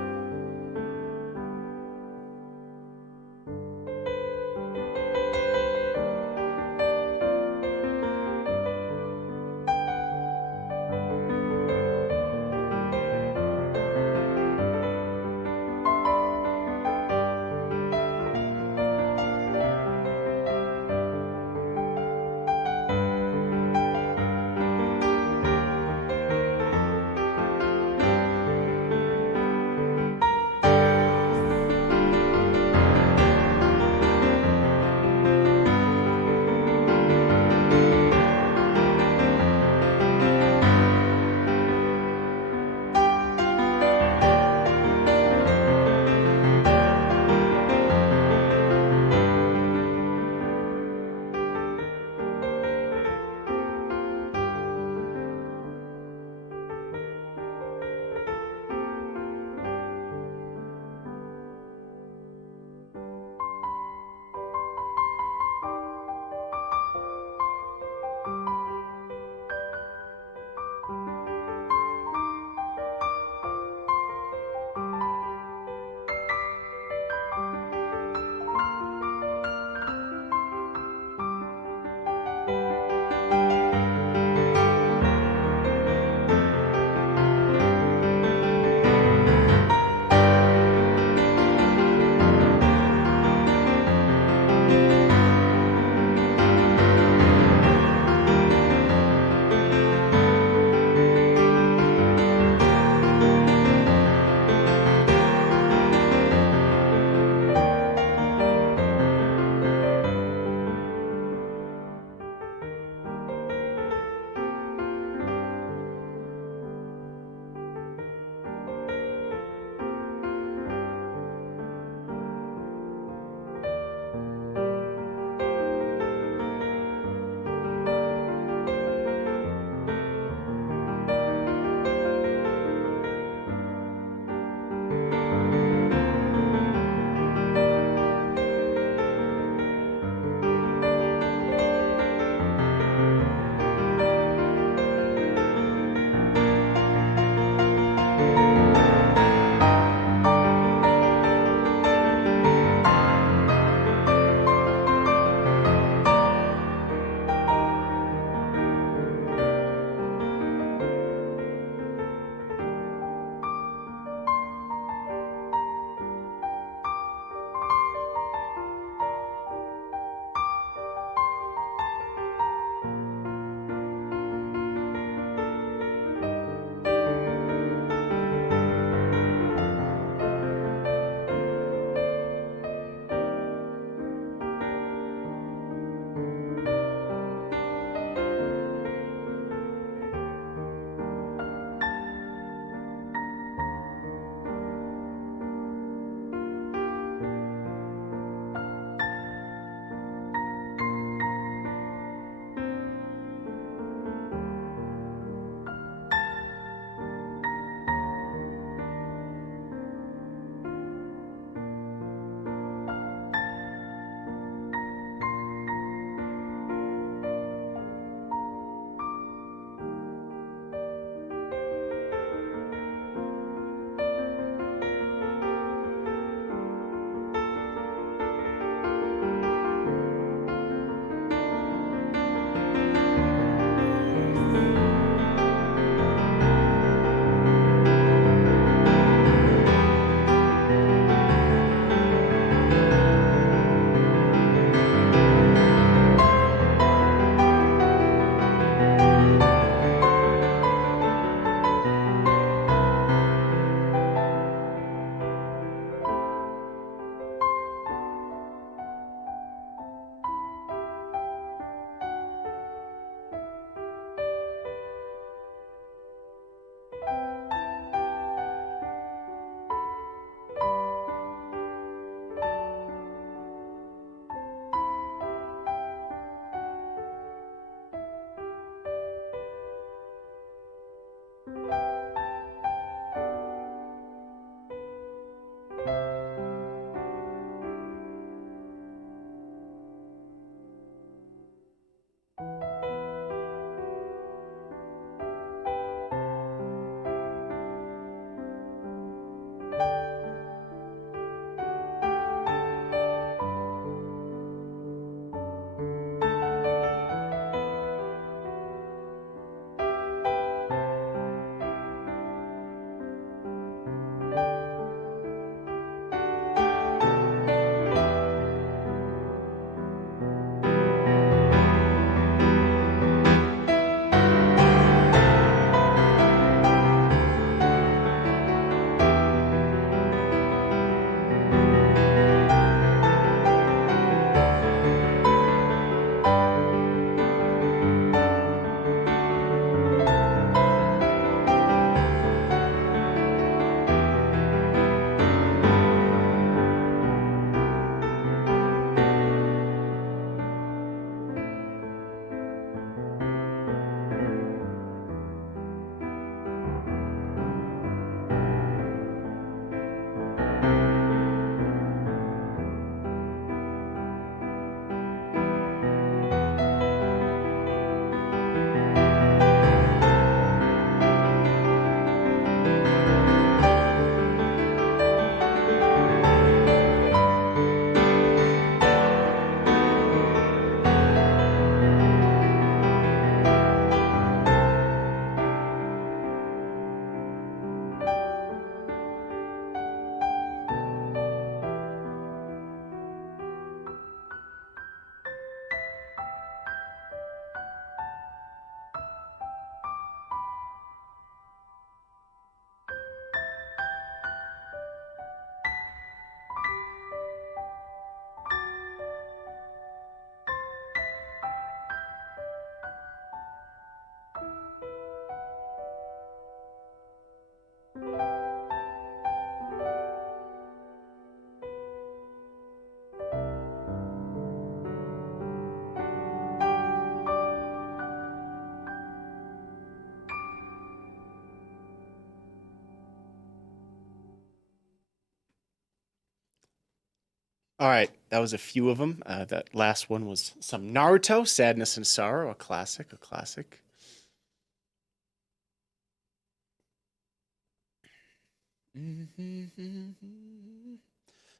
All right, that was a few of them. That last one was some Naruto, Sadness and Sorrow, a classic, a classic.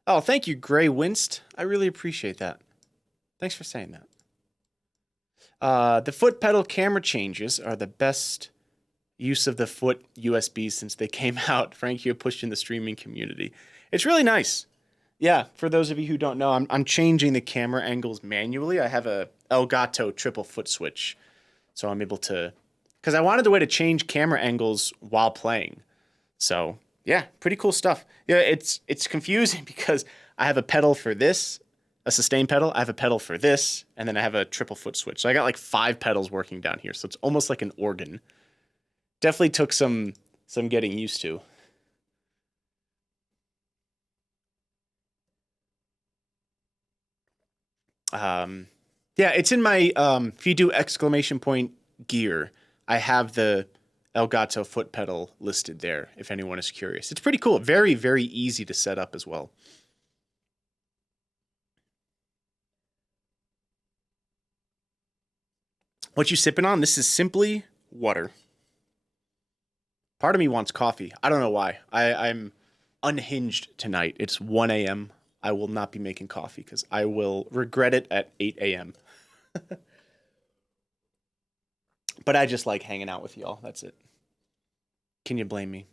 Oh, thank you, Gray Winst. I really appreciate that. Thanks for saying that. The foot pedal camera changes are the best use of the foot USB since they came out. Frank, you pushed in the streaming community. It's really nice. Yeah, for those of you who don't know, I'm changing the camera angles manually. I have a Elgato triple foot switch, so I'm able to, because I wanted a way to change camera angles while playing. So yeah, pretty cool stuff. Yeah, it's confusing because I have a pedal for this, a sustain pedal. I have a pedal for this, and then I have a triple foot switch. So I got like 5 pedals working down here. So it's almost like an organ. Definitely took some getting used to. Yeah, it's in my if you do exclamation point gear, I have the Elgato foot pedal listed there if anyone is curious. It's pretty cool. Very, very easy to set up as well. What you sipping on? This is simply water. Part of me wants coffee. I don't know why. I'm unhinged tonight. It's 1 a.m. I will not be making coffee because I will regret it at 8 a.m. But I just like hanging out with y'all. That's it. Can you blame me?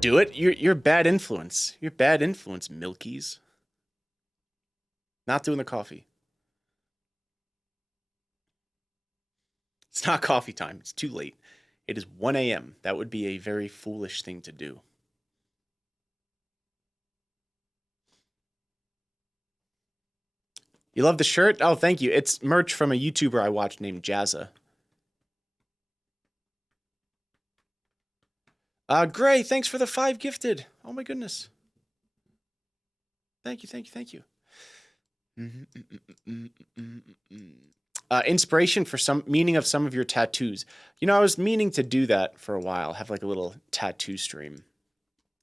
Do it. You're bad influence. You're bad influence, Milkies. Not doing the coffee. It's not coffee time. It's too late. It is 1 a.m. That would be a very foolish thing to do. You love the shirt? Oh, thank you. It's merch from a YouTuber I watch named Jazza. Gray, thanks for the 5 gifted. Oh my goodness. Thank you, thank you, thank you. Inspiration for some meaning of some of your tattoos. You know, I was meaning to do that for a while. Have like a little tattoo stream.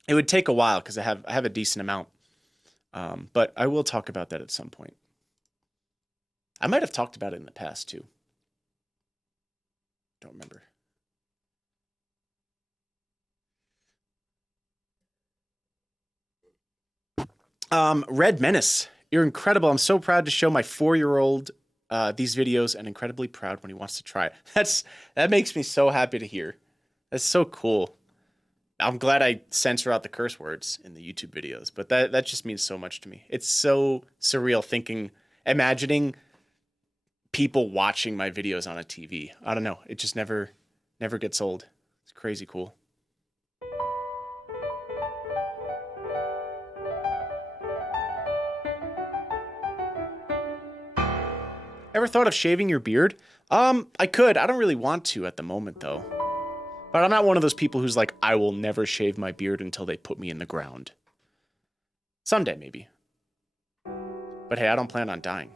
It would take a while because I have a decent amount. But I will talk about that at some point. I might have talked about it in the past too. Don't remember. Red Menace, you're incredible. I'm so proud to show my 4-year-old these videos, and incredibly proud when he wants to try it. That makes me so happy to hear. That's so cool. I'm glad I censor out the curse words in the YouTube videos, but that just means so much to me. It's so surreal imagining people watching my videos on a TV. I don't know. It just never gets old. It's crazy cool. Ever thought of shaving your beard? I could. I don't really want to at the moment, though. But I'm not one of those people who's like, I will never shave my beard until they put me in the ground. Someday, maybe. But hey, I don't plan on dying.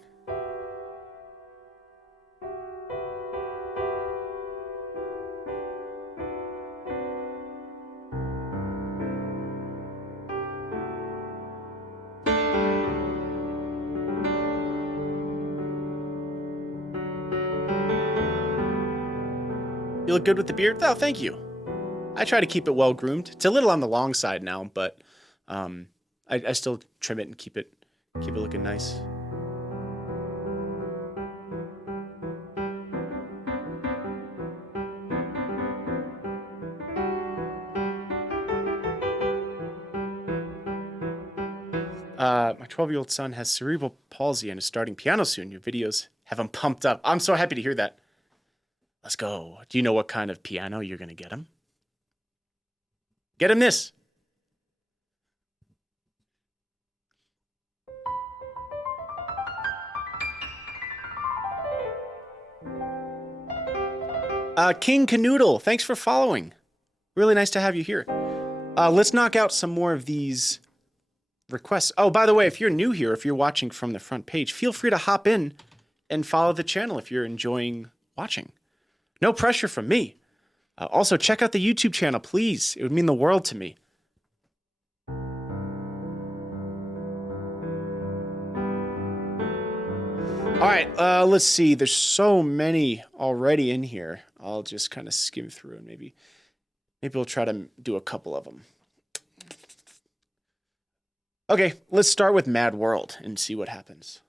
You look good with the beard? Oh, thank you. I try to keep it well groomed. It's a little on the long side now, but I still trim it and keep it looking nice. My 12-year-old son has cerebral palsy and is starting piano soon. Your videos have him pumped up. I'm so happy to hear that. Let's go. Do you know what kind of piano you're going to get him? Get him this. King Canoodle, thanks for following. Really nice to have you here. Let's knock out some more of these requests. Oh, by the way, if you're new here, if you're watching from the front page, feel free to hop in and follow the channel if you're enjoying watching. No pressure from me. Also, check out the YouTube channel, please. It would mean the world to me. All right, let's see. There's so many already in here. I'll just kind of skim through and maybe we'll try to do a couple of them. Okay, let's start with Mad World and see what happens.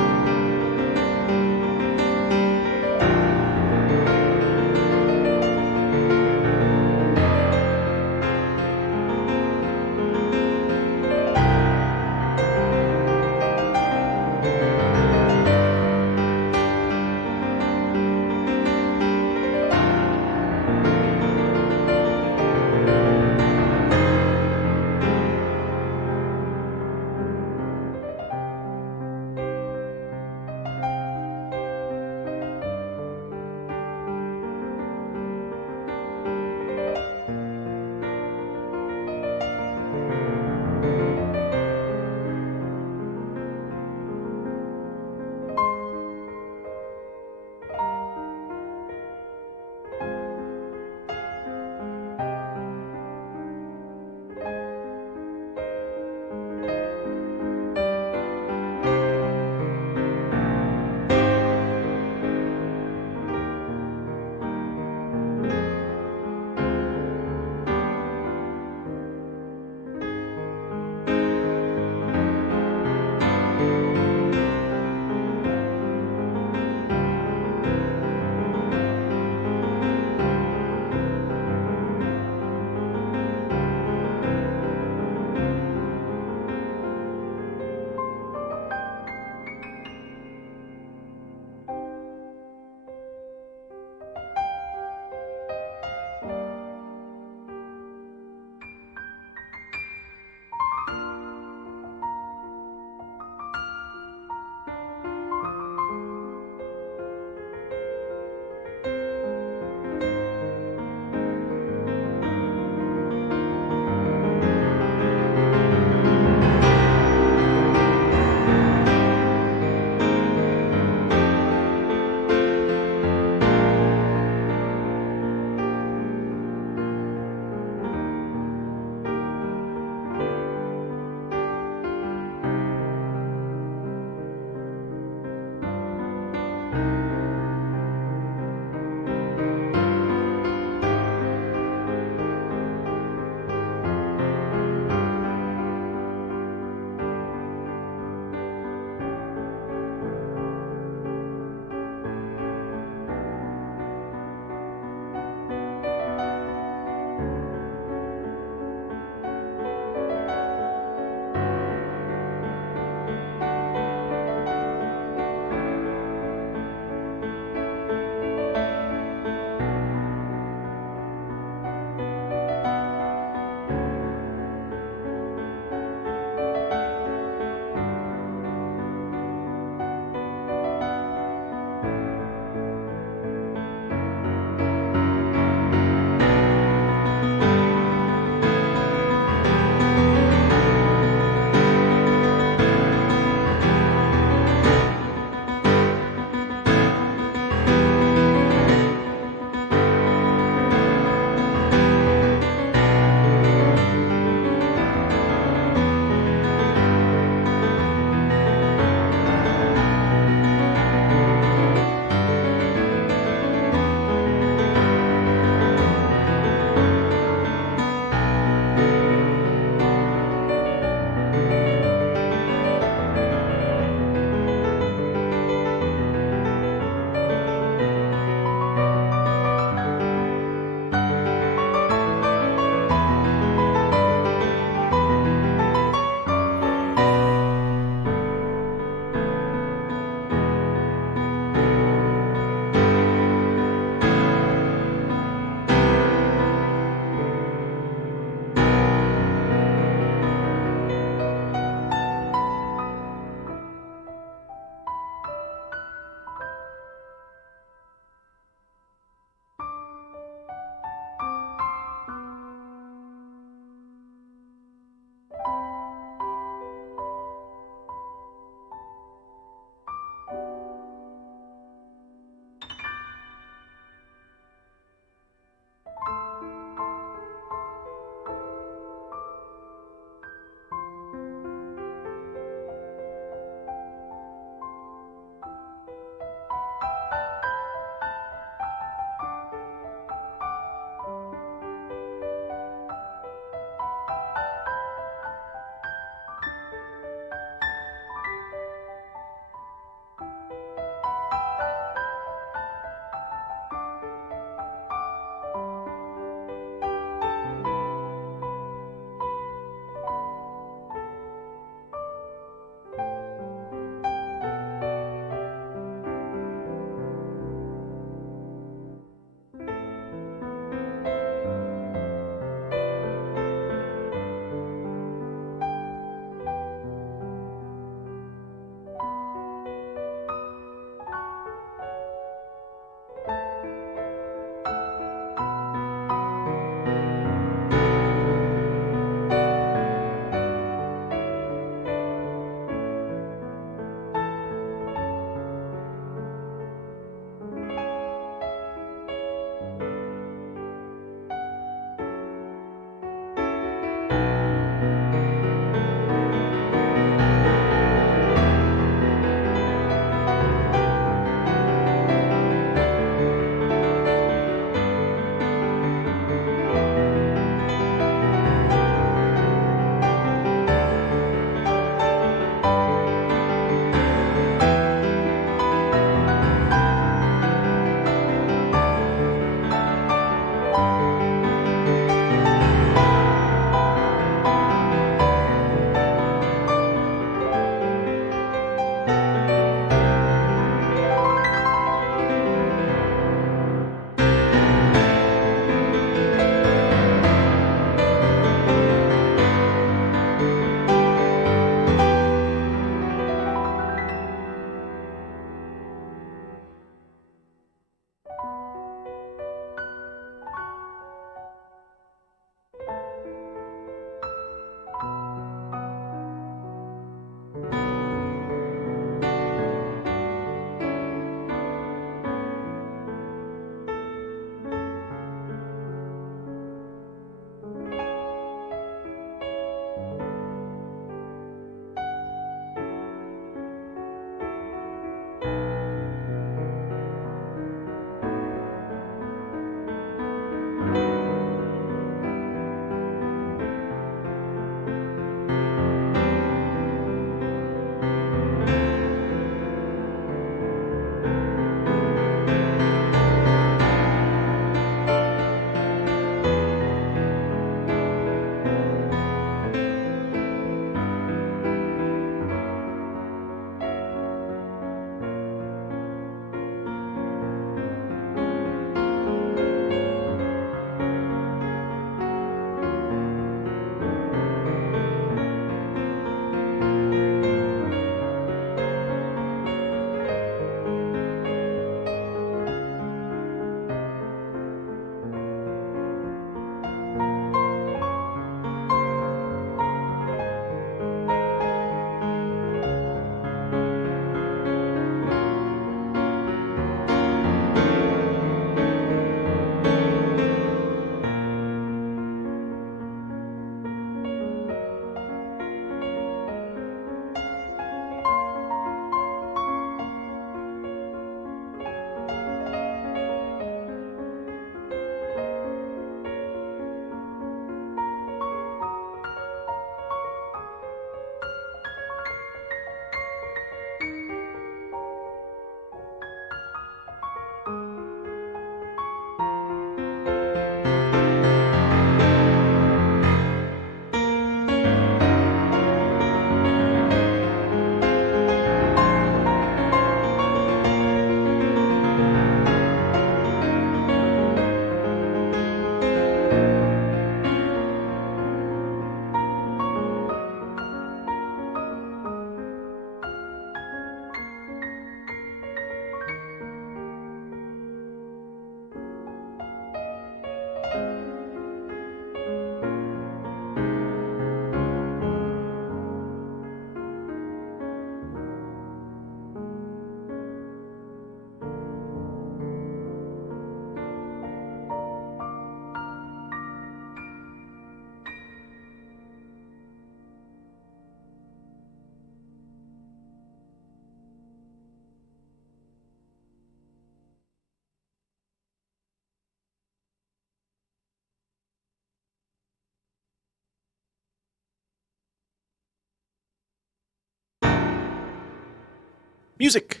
Music.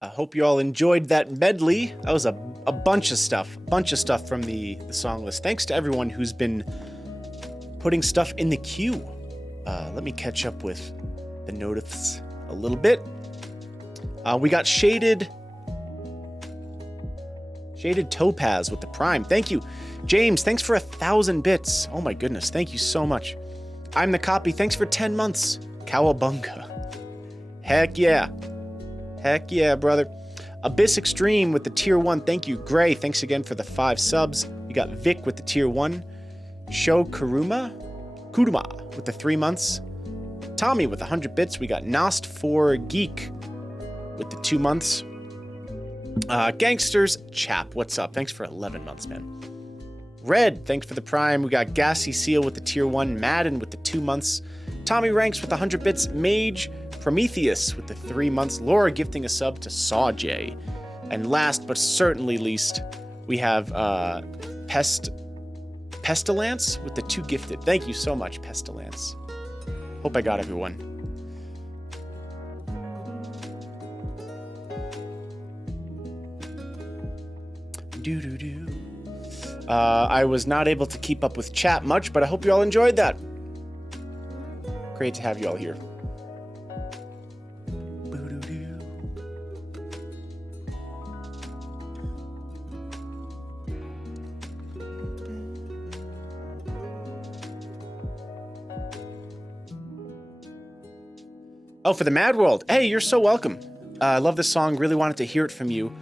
I hope you all enjoyed that medley. That was a bunch of stuff. From the song list. Thanks to everyone who's been putting stuff in the queue. Let me catch up with the notifs a little bit. We got Shaded Topaz with the Prime. Thank you. James, thanks for 1,000 bits. Oh my goodness, thank you so much. I'm the Copy, thanks for 10 months. Cowabunga. Heck yeah. Heck yeah, brother. Abyss Extreme with the tier 1. Thank you. Gray, thanks again for the 5 subs. We got Vic with the tier 1. Sho Kuruma with the 3 months. Tommy with 100 bits. We got Nost for Geek with the 2 months. Gangsters Chap, what's up? Thanks for 11 months, man. Red, thanks for the Prime. We got Gassy Seal with the tier 1. Madden with the 2 months. Tommy Ranks with 100 bits. Mage Prometheus with the 3 months. Laura gifting a sub to Saw J. And last but certainly least, we have Pestilence with the 2 gifted. Thank you so much, Pestilence. Hope I got everyone. I was not able to keep up with chat much, but I hope you all enjoyed that. Great to have you all here. Oh, for the Mad World. Hey, you're so welcome. I love this song. Really wanted to hear it from you.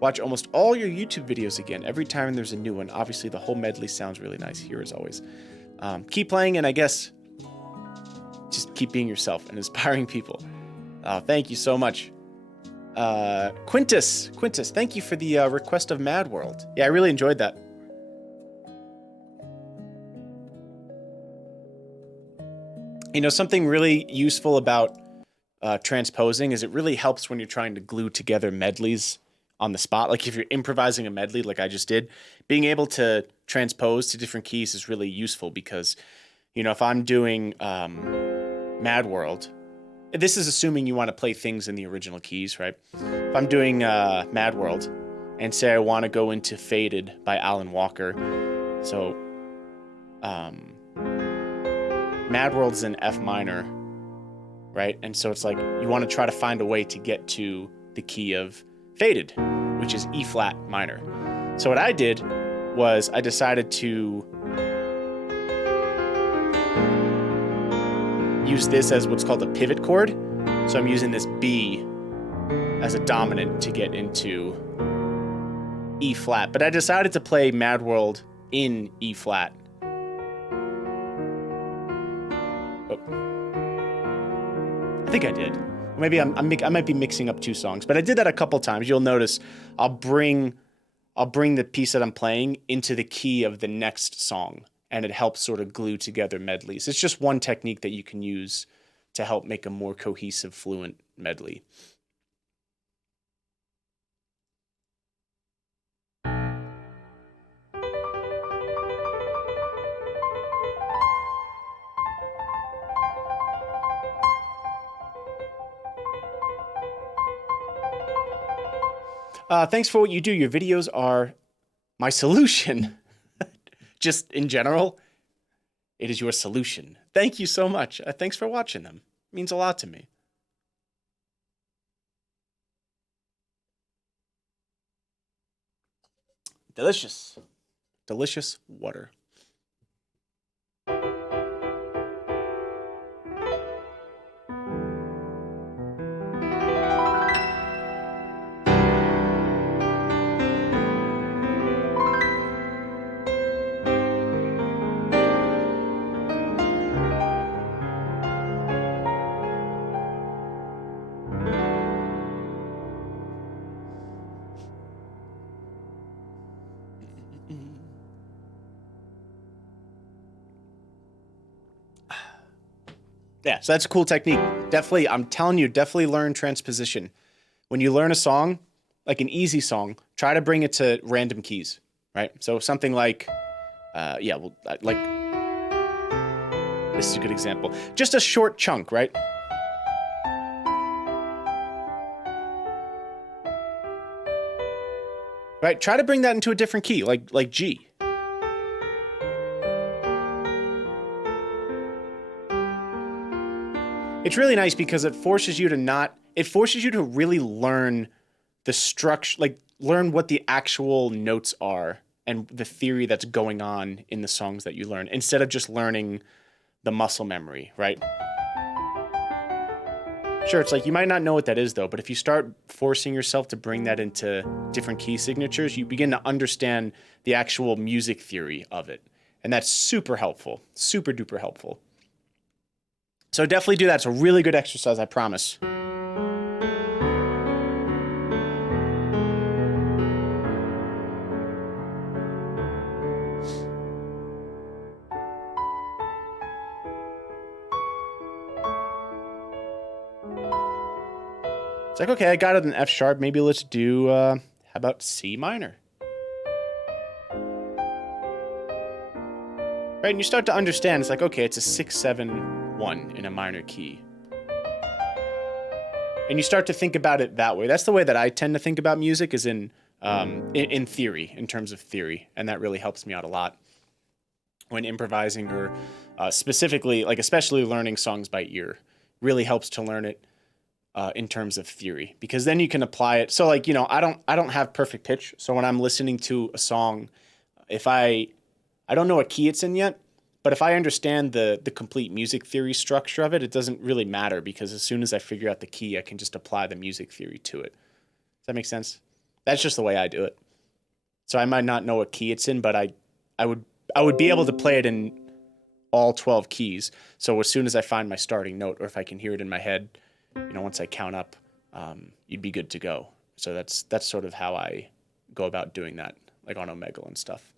Watch almost all your YouTube videos again. Every time there's a new one. Obviously, the whole medley sounds really nice here as always. Keep playing, and I guess just keep being yourself and inspiring people. Thank you so much. Quintus, thank you for the request of Mad World. Yeah, I really enjoyed that. You know, something really useful about transposing is it really helps when you're trying to glue together medleys on the spot. Like if you're improvising a medley like I just did, being able to transpose to different keys is really useful because, you know, if I'm doing Mad World, this is assuming you want to play things in the original keys, right? If I'm doing Mad World and say I want to go into Faded by Alan Walker, so Mad World's in F minor, right? And so it's like you want to try to find a way to get to the key of Faded, which is E flat minor. So what I did was I decided to use this as what's called a pivot chord. So I'm using this B as a dominant to get into E flat. But I decided to play Mad World in E flat. I think I did. Maybe I might be mixing up 2 songs, but I did that a couple times. You'll notice I'll bring the piece that I'm playing into the key of the next song, and it helps sort of glue together medleys. It's just one technique that you can use to help make a more cohesive, fluent medley. Thanks for what you do. Your videos are my solution. Just in general, it is your solution. Thank you so much. Thanks for watching them. It means a lot to me. Delicious. Delicious water. Yeah, so that's a cool technique. Definitely, I'm telling you, definitely learn transposition. When you learn a song, like an easy song, try to bring it to random keys, right? So something like, like This is a good example. Just a short chunk, right? Right, try to bring that into a different key, like G. It's really nice because it forces you to really learn the structure, like learn what the actual notes are and the theory that's going on in the songs that you learn, instead of just learning the muscle memory, right? Sure, it's like you might not know what that is though, but if you start forcing yourself to bring that into different key signatures, you begin to understand the actual music theory of it. And that's super helpful, super duper helpful. So definitely do that. It's a really good exercise, I promise. It's like, okay, I got it in F sharp. Maybe let's do, how about C minor? Right, and you start to understand, it's like, okay, it's a 6-7-1 in a minor key. And you start to think about it that way. That's the way that I tend to think about music, is in theory, in terms of theory. And that really helps me out a lot when improvising, or specifically, like especially learning songs by ear. Really helps to learn it in terms of theory, because then you can apply it. So like, you know, I don't have perfect pitch. So when I'm listening to a song, if I don't know what key it's in yet, but if I understand the complete music theory structure of it, it doesn't really matter, because as soon as I figure out the key, I can just apply the music theory to it. Does that make sense? That's just the way I do it. So I might not know what key it's in, but I would be able to play it in all 12 keys. So as soon as I find my starting note, or if I can hear it in my head, you know, once I count up, you'd be good to go. So that's sort of how I go about doing that, like on Omegle and stuff.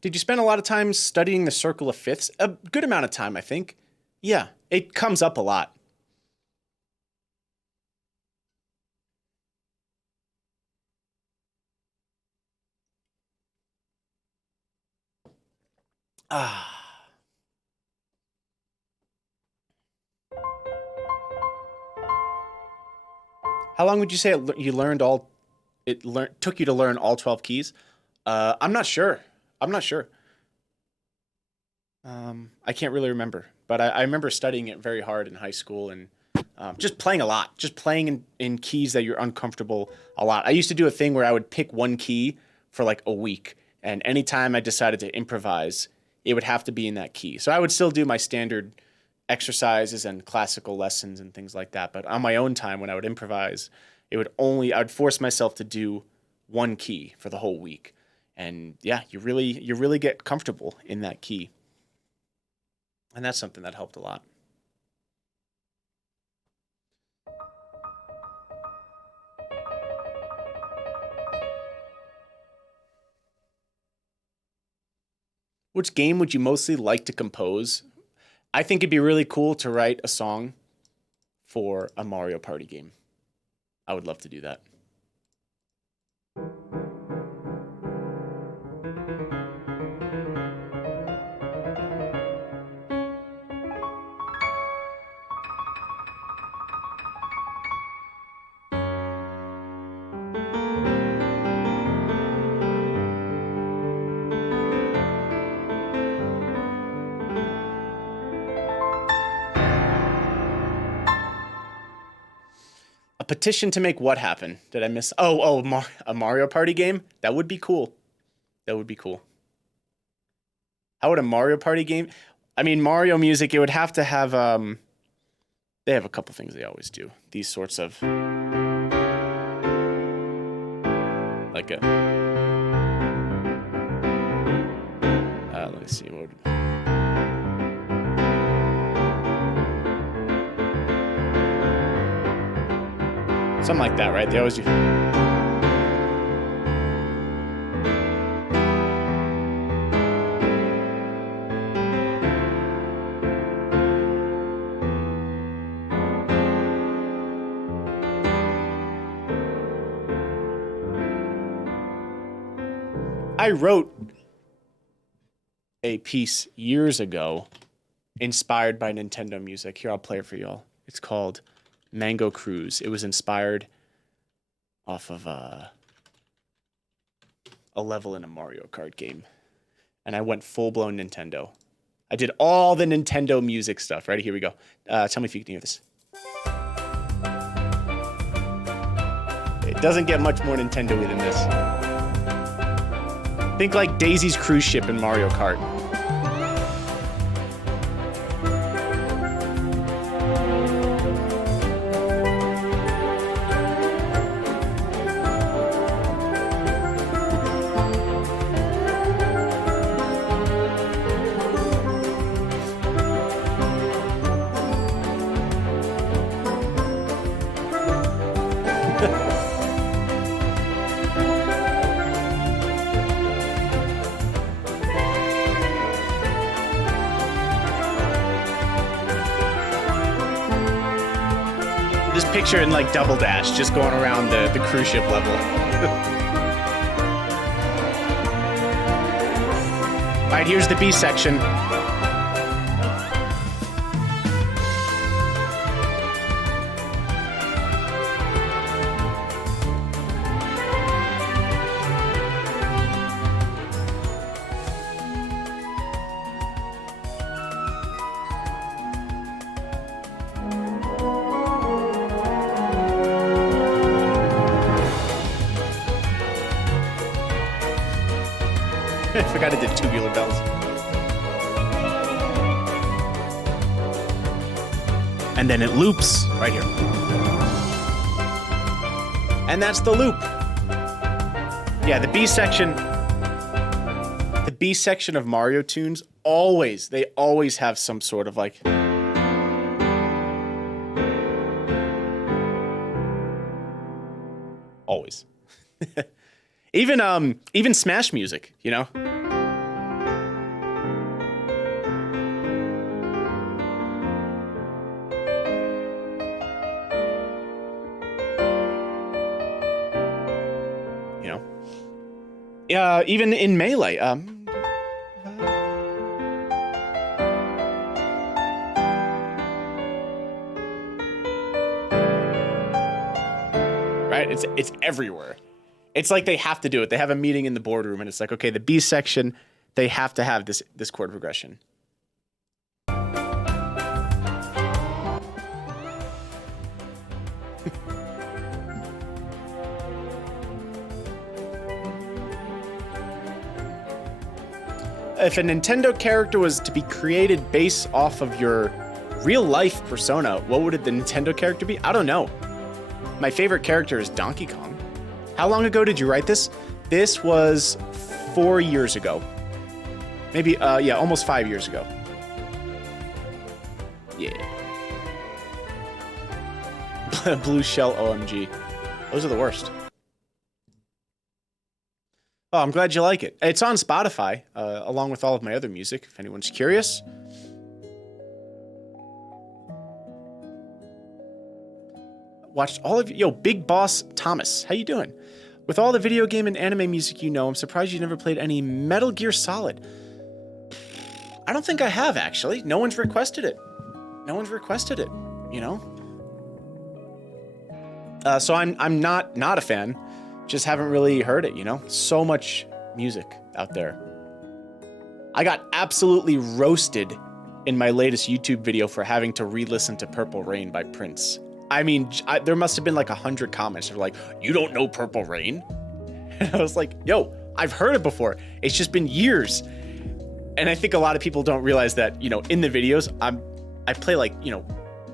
Did you spend a lot of time studying the circle of fifths? A good amount of time, I think. Yeah, it comes up a lot. Ah. How long would you say it took you to learn all 12 keys? I'm not sure. I can't really remember, but I remember studying it very hard in high school, and just playing a lot, just playing in keys that you're uncomfortable a lot. I used to do a thing where I would pick one key for like a week, and anytime I decided to improvise, it would have to be in that key. So I would still do my standard exercises and classical lessons and things like that, but on my own time, when I would improvise, I would force myself to do one key for the whole week. And yeah, you really get comfortable in that key. And that's something that helped a lot. Which game would you mostly like to compose? I think it'd be really cool to write a song for a Mario Party game. I would love to do that. A petition to make what happen? Did I miss? A Mario Party game? That would be cool. That would be cool. How would a Mario Party game? I mean, Mario music, it would have to have, they have a couple things they always do. These sorts of, like a, let me see, what would, something like that, right? They always do. I wrote a piece years ago inspired by Nintendo music. Here, I'll play it for y'all. It's called Mango Cruise. It was inspired off of a level in a Mario Kart game. And I went full-blown Nintendo. I did all the Nintendo music stuff. Right, here we go. Tell me if you can hear this. It doesn't get much more Nintendo-y than this. Think like Daisy's cruise ship in Mario Kart. Picture in like Double Dash, just going around the cruise ship level. All right, here's the B section. I forgot it did tubular bells. And then it loops right here. And that's the loop. Yeah, the B section of Mario tunes, they always have some sort of like... Always. Even Smash music, you know? You know? Even in Melee, right? It's everywhere. It's like they have to do it. They have a meeting in the boardroom, and it's like, okay, the B section, they have to have this chord progression. If a Nintendo character was to be created based off of your real-life persona, what would the Nintendo character be? I don't know. My favorite character is Donkey Kong. How long ago did you write this? This was 4 years ago. Maybe, yeah, almost 5 years ago. Yeah. Blue Shell OMG. Those are the worst. Oh, I'm glad you like it. It's on Spotify, along with all of my other music, if anyone's curious. Watched all of you. Yo, Big Boss Thomas, how you doing? With all the video game and anime music you know, I'm surprised you never played any Metal Gear Solid. I don't think I have, actually. No one's requested it. No one's requested it, you know? So I'm not a fan. Just haven't really heard it, you know? So much music out there. I got absolutely roasted in my latest YouTube video for having to re-listen to Purple Rain by Prince. I mean, there must have been like 100 comments that were like, you don't know Purple Rain? And I was like, yo, I've heard it before. It's just been years. And I think a lot of people don't realize that, you know, in the videos, I play like, you know,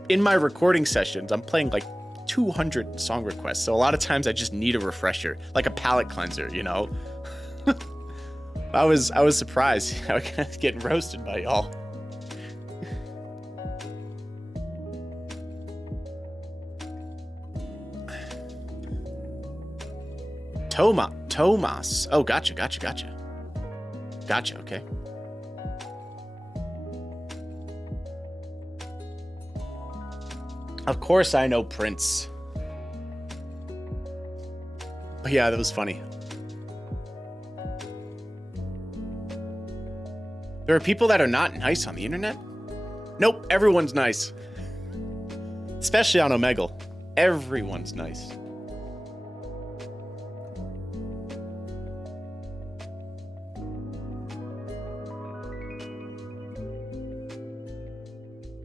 in my recording sessions, I'm playing like 200 song requests. So a lot of times I just need a refresher, like a palate cleanser, you know? I was surprised. I was getting roasted by y'all. Tomas. Oh, gotcha. Gotcha, okay. Of course I know Prince. Oh, yeah, that was funny. There are people that are not nice on the internet? Nope, everyone's nice. Especially on Omegle. Everyone's nice.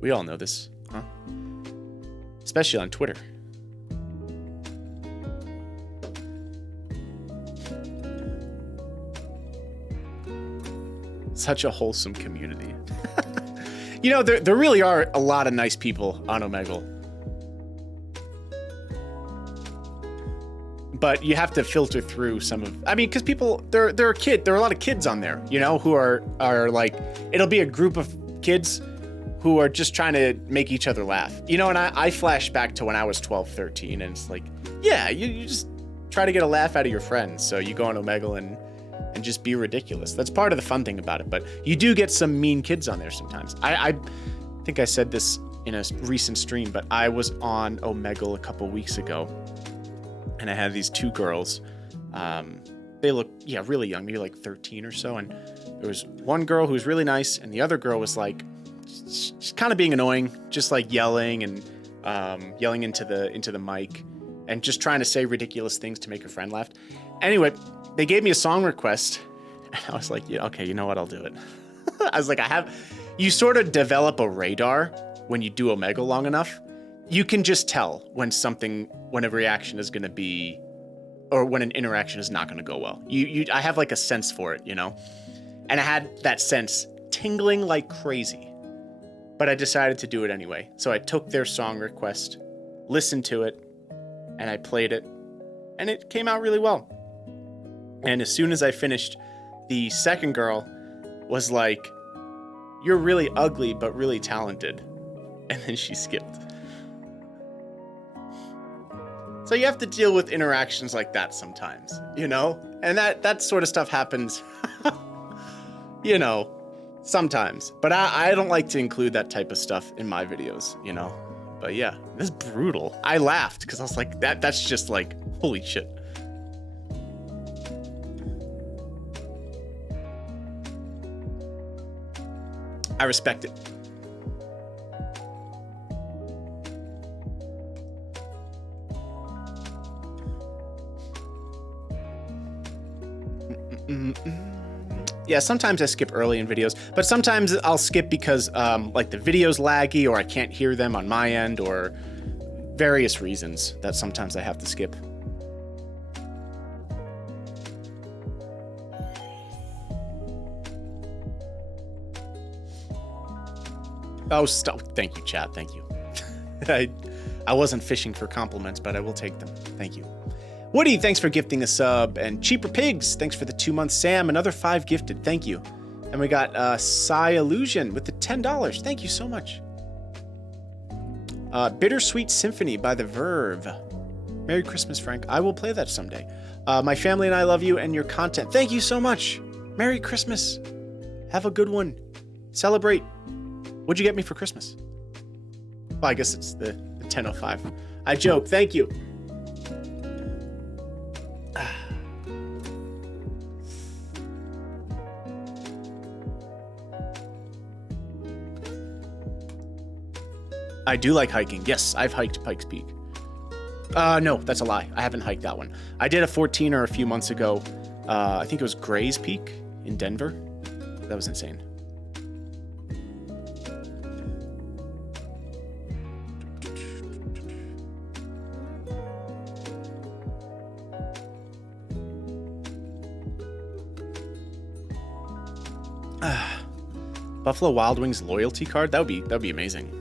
We all know this, huh? Especially on Twitter. Such a wholesome community. You know, there really are a lot of nice people on Omegle. But you have to filter through some of, I mean, because people, there are a lot of kids on there, you know, who are like, it'll be a group of kids who are just trying to make each other laugh. You know, and I flash back to when I was 12, 13, and it's like, yeah, you just try to get a laugh out of your friends. So you go on Omegle and just be ridiculous. That's part of the fun thing about it. But you do get some mean kids on there sometimes. I think I said this in a recent stream, but I was on Omegle a couple weeks ago, and I had these two girls. They look, really young, maybe like 13 or so. And there was one girl who was really nice, and the other girl was like, she's kind of being annoying, just like yelling and yelling into the mic and just trying to say ridiculous things to make her friend laugh. Anyway, they gave me a song request, and I was like, yeah, okay, you know what, I'll do it. I was like, you sort of develop a radar when you do Omegle long enough. You can just tell when a reaction is going to be, or when an interaction is not going to go well. I have like a sense for it, you know? And I had that sense tingling like crazy, but I decided to do it anyway. So I took their song request, listened to it, and I played it, and it came out really well. And as soon as I finished, the second girl was like, "You're really ugly, but really talented." And then she skipped. So you have to deal with interactions like that sometimes, you know? And that sort of stuff happens, you know, sometimes. But I don't like to include that type of stuff in my videos, you know? But yeah, it's brutal. I laughed because I was like, that's just like, holy shit. I respect it. Yeah, sometimes I skip early in videos, but sometimes I'll skip because like the video's laggy or I can't hear them on my end or various reasons that sometimes I have to skip. Oh, stop. Thank you, chat. Thank you. I wasn't fishing for compliments, but I will take them. Thank you. Woody, thanks for gifting a sub. And Cheaper Pigs, thanks for the 2 months. Sam, another 5 gifted. Thank you. And we got Psy Illusion with the $10. Thank you so much. Bittersweet Symphony by The Verve. Merry Christmas, Frank. I will play that someday. My family and I love you and your content. Thank you so much. Merry Christmas. Have a good one. Celebrate. What'd you get me for Christmas? Well, I guess it's the 10:05. I joke. Thank you. I do like hiking. Yes, I've hiked Pikes Peak. No, that's a lie. I haven't hiked that one. I did a 14er a few months ago. I think it was Gray's Peak in Denver. That was insane. Buffalo Wild Wings loyalty card? That'd be amazing.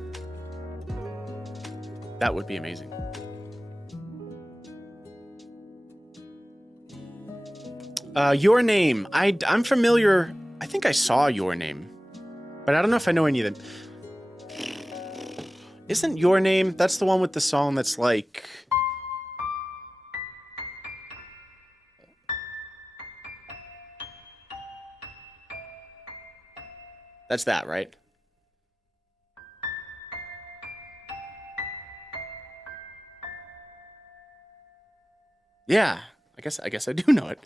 That would be amazing. Your Name. I'm familiar. I think I saw Your Name, but I don't know if I know any of them. Isn't Your Name? That's the one with the song that's like. That's that, right? Yeah, I guess I do know it.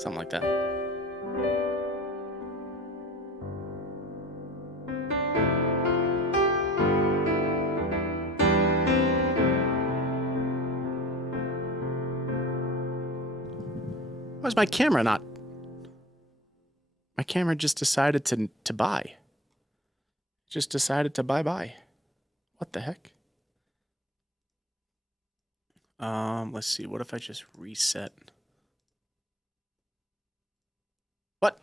Something like that. Why's my camera not? My camera just decided to buy. Just decided to bye. What the heck? Let's see. What if I just reset? What?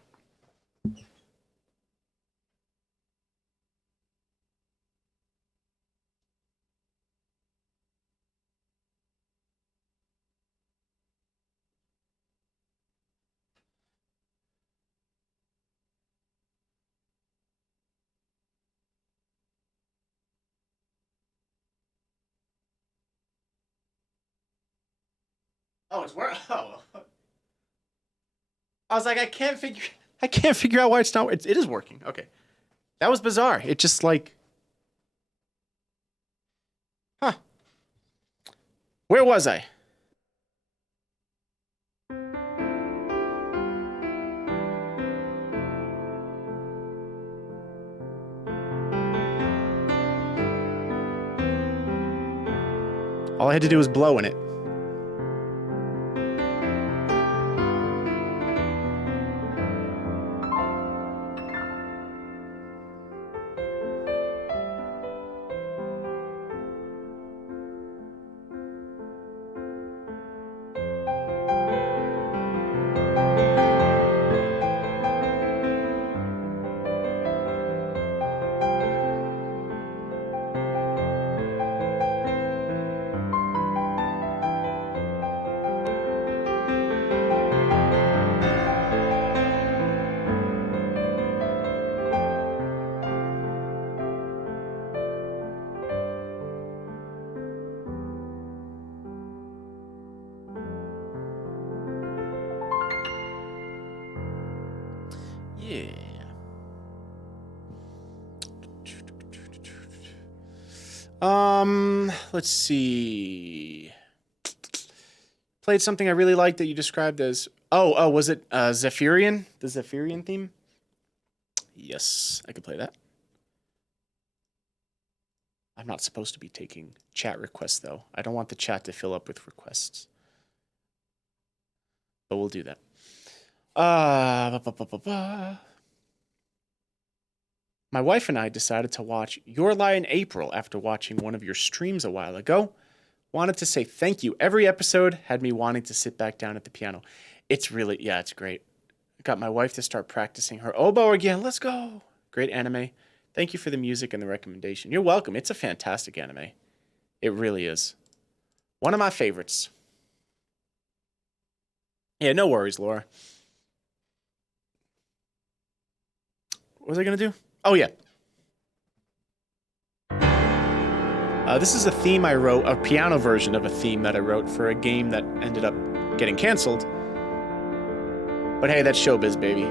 Oh, it's working. Oh. I was like, I can't figure out why it's not. It is working. Okay. That was bizarre. It just like, huh? Where was I? All I had to do was blow in it. Yeah. Let's see. Played something I really liked that you described as was it Zephyrien? The Zephyrien theme? Yes, I could play that. I'm not supposed to be taking chat requests though. I don't want the chat to fill up with requests. But we'll do that. My wife and I decided to watch Your Lie in April after watching one of your streams a while ago. Wanted to say thank you. Every episode had me wanting to sit back down at the piano. It's really, yeah, it's great. Got my wife to start practicing her oboe again. Let's go. Great anime. Thank you for the music and the recommendation. You're welcome. It's a fantastic anime. It really is. One of my favorites. Yeah, no worries, Laura. What was I going to do? Oh, yeah. This is a theme I wrote, a piano version of a theme that I wrote for a game that ended up getting canceled. But hey, that's showbiz, baby.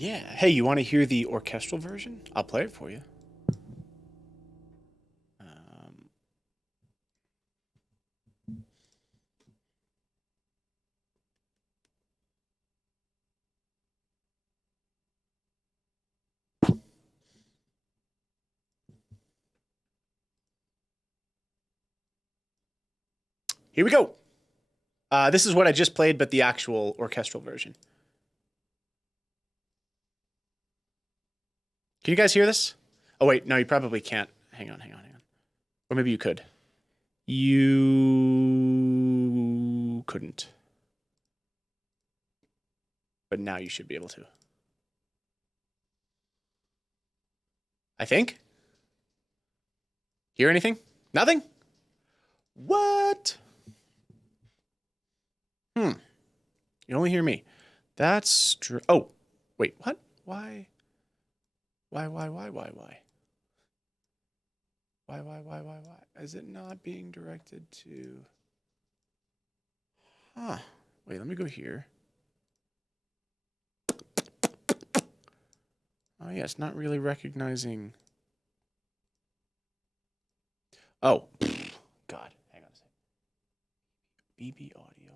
Yeah. Hey, you want to hear the orchestral version? I'll play it for you. Here we go. This is what I just played, but the actual orchestral version. Can you guys hear this? Oh, wait. No, you probably can't. Hang on. Or maybe you could. You couldn't. But now you should be able to. I think. Hear anything? Nothing? What? You only hear me. That's true. Oh, wait, what? Why? Why? Is it not being directed to... Huh. Wait, let me go here. Oh, yeah, it's not really recognizing... Oh, God. Hang on a second. BB audio.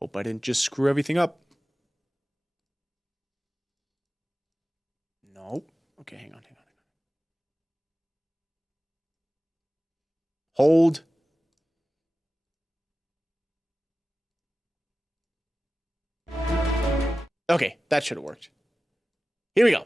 Hope I didn't just screw everything up. Nope. Okay, hang on. Hold. Okay, that should have worked. Here we go.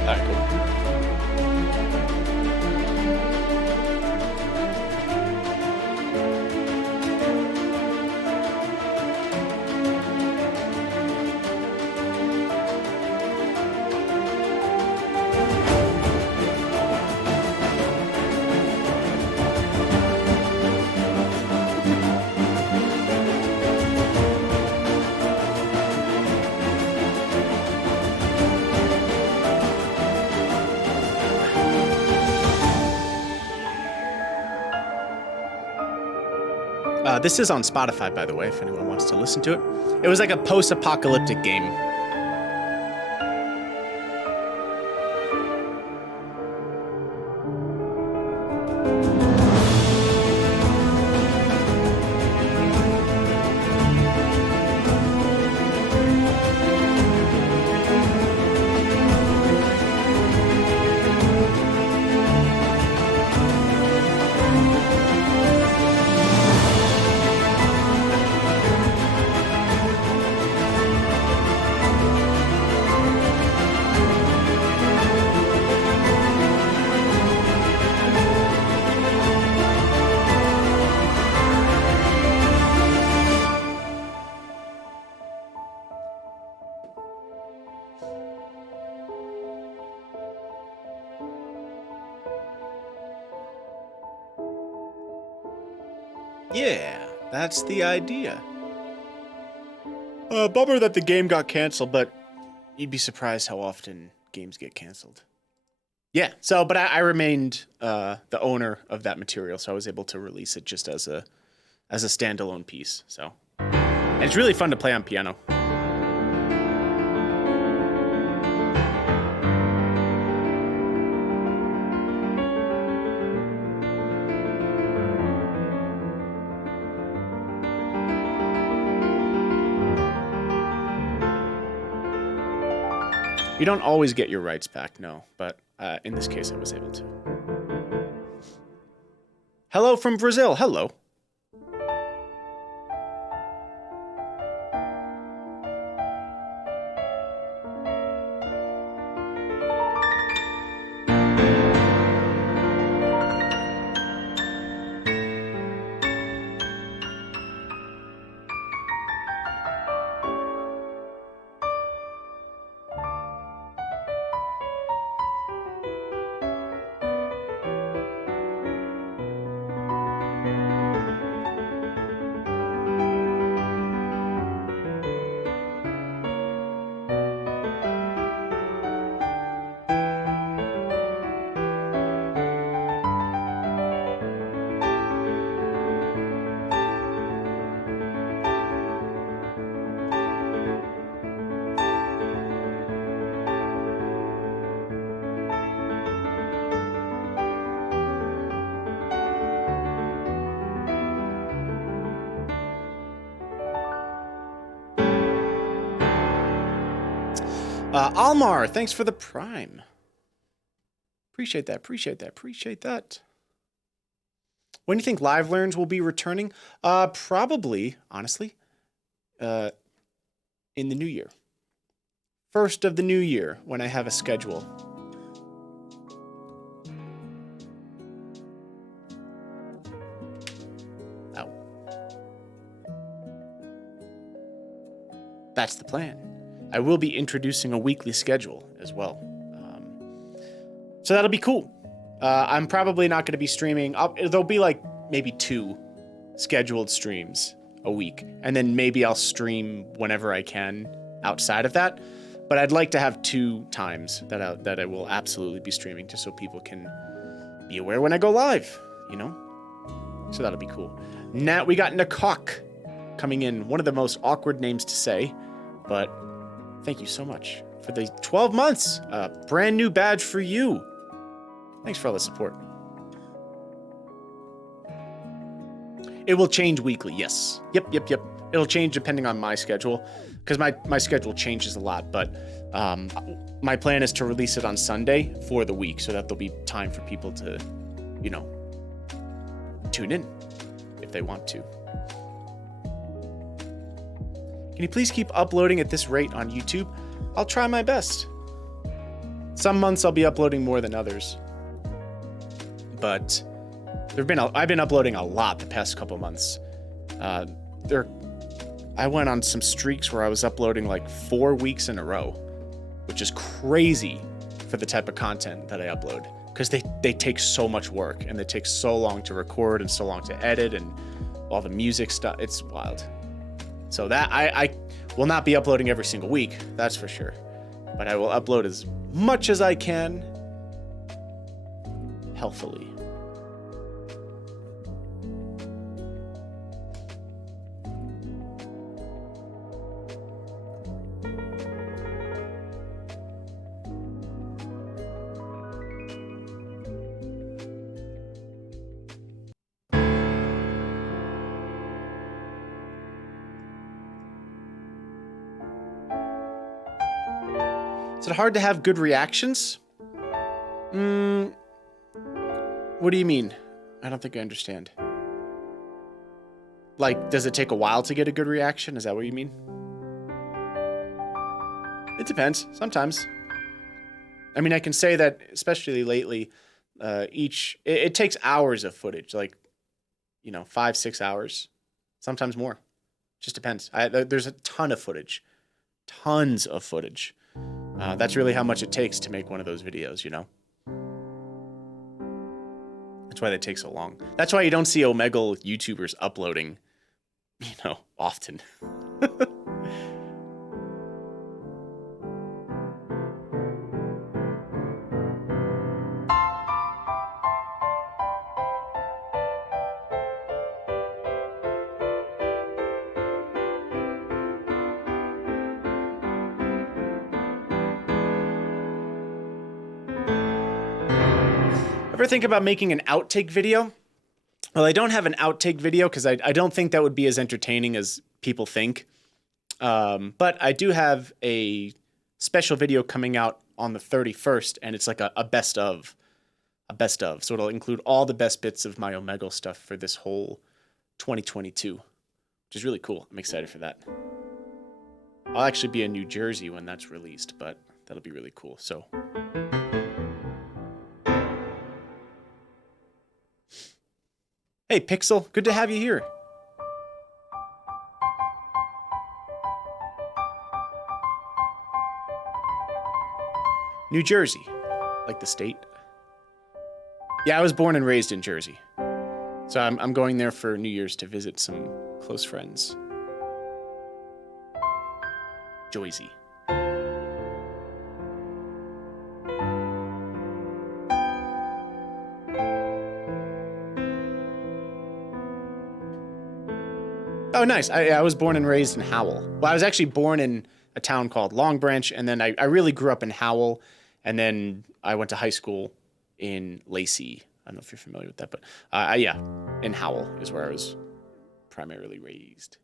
All right, cool. This is on Spotify, by the way, if anyone wants to listen to it. It was like a post-apocalyptic game. Yeah, that's the idea. Bummer that the game got canceled, but you'd be surprised how often games get canceled. Yeah, so, but I remained the owner of that material, so I was able to release it just as a standalone piece, so. And it's really fun to play on piano. You don't always get your rights back, no, but in this case I was able to. Hello from Brazil, hello. Almar, thanks for the Prime. Appreciate that, appreciate that, appreciate that. When do you think Live Learns will be returning? Probably, honestly, in the new year. First of the new year, when I have a schedule. Oh. That's the plan. I will be introducing a weekly schedule as well. So that'll be cool. I'm probably not going to be streaming. There'll be like maybe 2 scheduled streams a week. And then maybe I'll stream whenever I can outside of that. But I'd like to have 2 times that I will absolutely be streaming just so people can be aware when I go live, you know? So that'll be cool. Now we got Nakok coming in. One of the most awkward names to say, but thank you so much for the 12 months. Brand new badge for you. Thanks for all the support. It will change weekly, yes. Yep. It'll change depending on my schedule, because my schedule changes a lot, but my plan is to release it on Sunday for the week, so that there'll be time for people to, you know, tune in if they want to. Can you please keep uploading at this rate on YouTube? I'll try my best. Some months I'll be uploading more than others. But I've been uploading a lot the past couple months. I went on some streaks where I was uploading like 4 weeks in a row, which is crazy for the type of content that I upload, because they take so much work and they take so long to record and so long to edit and all the music stuff. It's wild. So that I will not be uploading every single week, that's for sure. But I will upload as much as I can, healthily. Is it hard to have good reactions? What do you mean? I don't think I understand. Like, does it take a while to get a good reaction? Is that what you mean? It depends. Sometimes. I mean, I can say that, especially lately, it takes hours of footage, like, 5-6 hours, sometimes more. Just depends. There's a ton of footage. Tons of footage. That's really how much it takes to make one of those videos, That's why they take so long. That's why you don't see Omegle YouTubers uploading, often. Ever think about making an outtake video? Well, I don't have an outtake video because I don't think that would be as entertaining as people think. But I do have a special video coming out on the 31st, and it's like a best of. A best of. So it'll include all the best bits of my Omegle stuff for this whole 2022, which is really cool. I'm excited for that. I'll actually be in New Jersey when that's released, but that'll be really cool. So... Hey, Pixel, good to have you here. New Jersey, like the state. Yeah, I was born and raised in Jersey. So I'm going there for New Year's to visit some close friends. Joyzy. Oh, nice. I was born and raised in Howell. Well, I was actually born in a town called Long Branch, and then I really grew up in Howell, and then I went to high school in Lacey. I don't know if you're familiar with that, but yeah, in Howell is where I was primarily raised.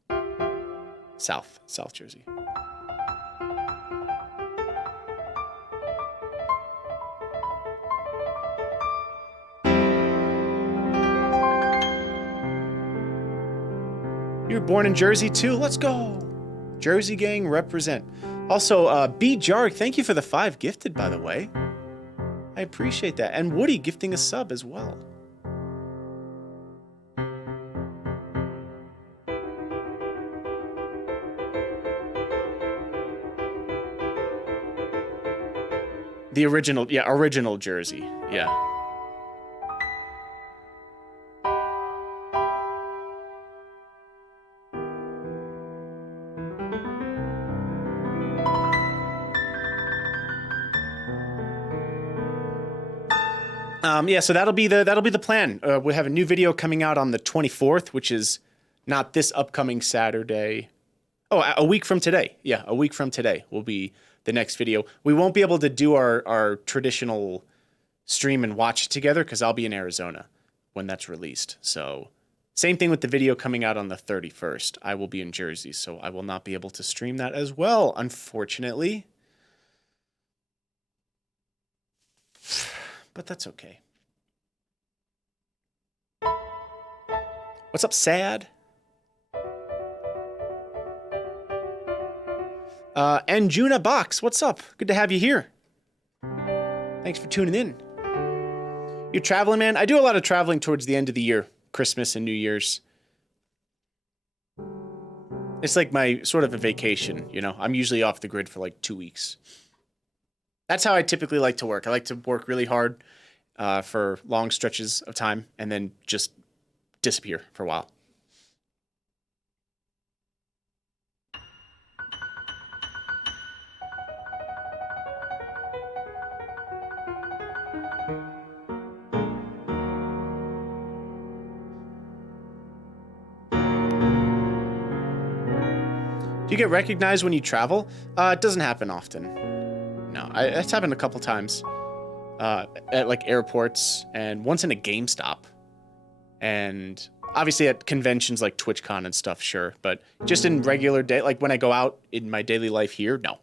South Jersey. You were born in Jersey too? Let's go! Jersey gang represent. Also, B. Jarg, thank you for the 5 gifted, by the way. I appreciate that. And Woody gifting a sub as well. The original, yeah, original Jersey, yeah. Yeah, so that'll be the plan. We'll have a new video coming out on the 24th, which is not this upcoming Saturday. Oh, a week from today. Yeah, a week from today will be the next video. We won't be able to do our traditional stream and watch together because I'll be in Arizona when that's released. So same thing with the video coming out on the 31st. I will be in Jersey, so I will not be able to stream that as well, unfortunately. But that's okay. What's up, Sad? And Juna Box, what's up? Good to have you here. Thanks for tuning in. You're traveling, man? I do a lot of traveling towards the end of the year, Christmas and New Year's. It's like my sort of a vacation, you know? I'm usually off the grid for like 2 weeks. That's how I typically like to work. I like to work really hard for long stretches of time and then just disappear for a while. Do you get recognized when you travel? It doesn't happen often. No, it's happened a couple times at like airports and once in a GameStop. And obviously at conventions like TwitchCon and stuff, sure. But just in regular day, like when I go out in my daily life here, no.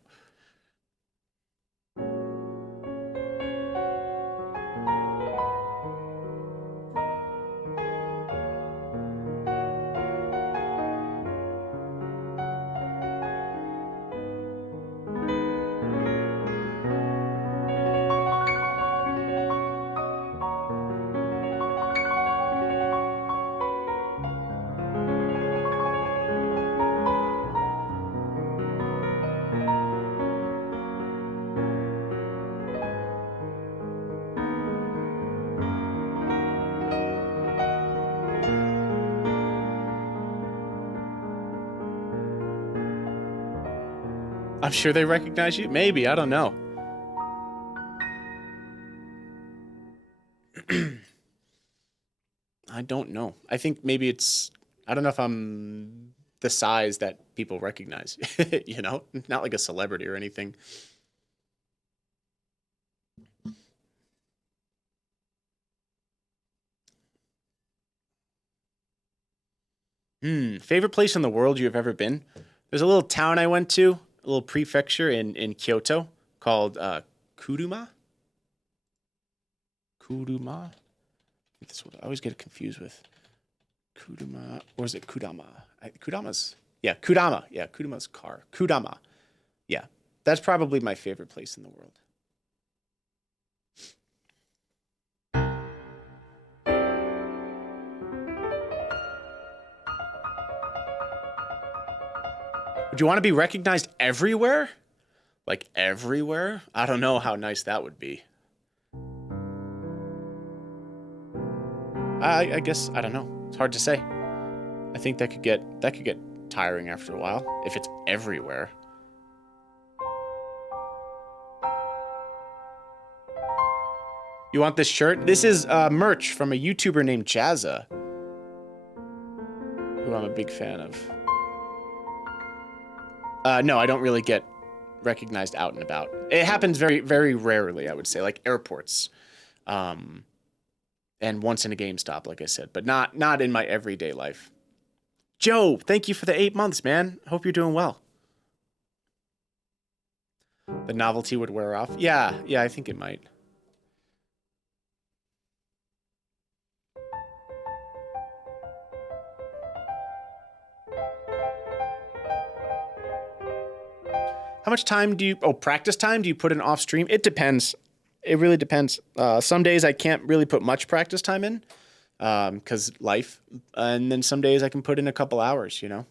I'm sure they recognize you. Maybe, I don't know. I don't know. I think maybe it's, I don't know if I'm the size that people recognize, you know? Not like a celebrity or anything. Favorite place in the world you have ever been? There's a little town I went to, a little prefecture in Kyoto called Kuruma. Kuruma? This is what I always get confused with. Kudama, or is it Kudama? Kudama's, yeah, Kudama. Yeah, Kudama's car. Kudama. Yeah, that's probably my favorite place in the world. Would you want to be recognized everywhere? Like everywhere? I don't know how nice that would be. I guess, I don't know. It's hard to say. I think that could get tiring after a while if it's everywhere. You want this shirt? This is merch from a YouTuber named Jazza, who I'm a big fan of. No, I don't really get recognized out and about. It happens very, very rarely, I would say, like airports. And once in a GameStop, like I said, but not in my everyday life. Joe, thank you for the 8 months, man. Hope you're doing well. The novelty would wear off. Yeah, I think it might. How much time do you, practice time do you put in off stream? It depends. It really depends. Some days I can't really put much practice time in because life. And then some days I can put in a couple hours, you know.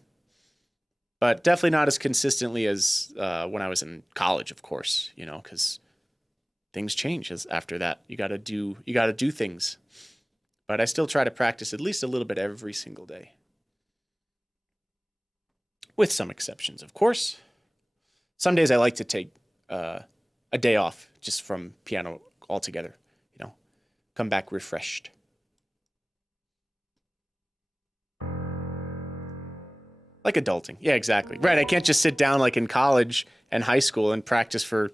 But definitely not as consistently as when I was in college, of course, you know, because things change after that. You got to do things. But I still try to practice at least a little bit every single day. With some exceptions, of course. Some days I like to take a day off just from piano altogether, you know, come back refreshed. Like adulting. Yeah, exactly. Right. I can't just sit down like in college and high school and practice for,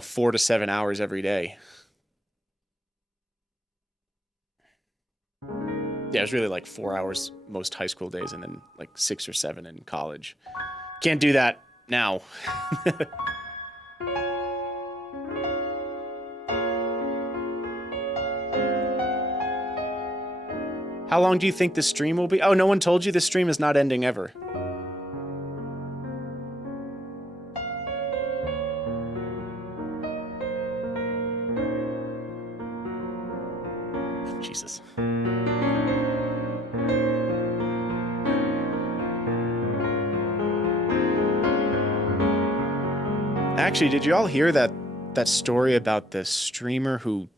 4 to 7 hours every day. Yeah, it was really like 4 hours most high school days and then like 6 or 7 in college. Can't do that now. How long do you think this stream will be? Oh, no one told you this stream is not ending ever. Jesus. Actually, did you all hear that story about the streamer who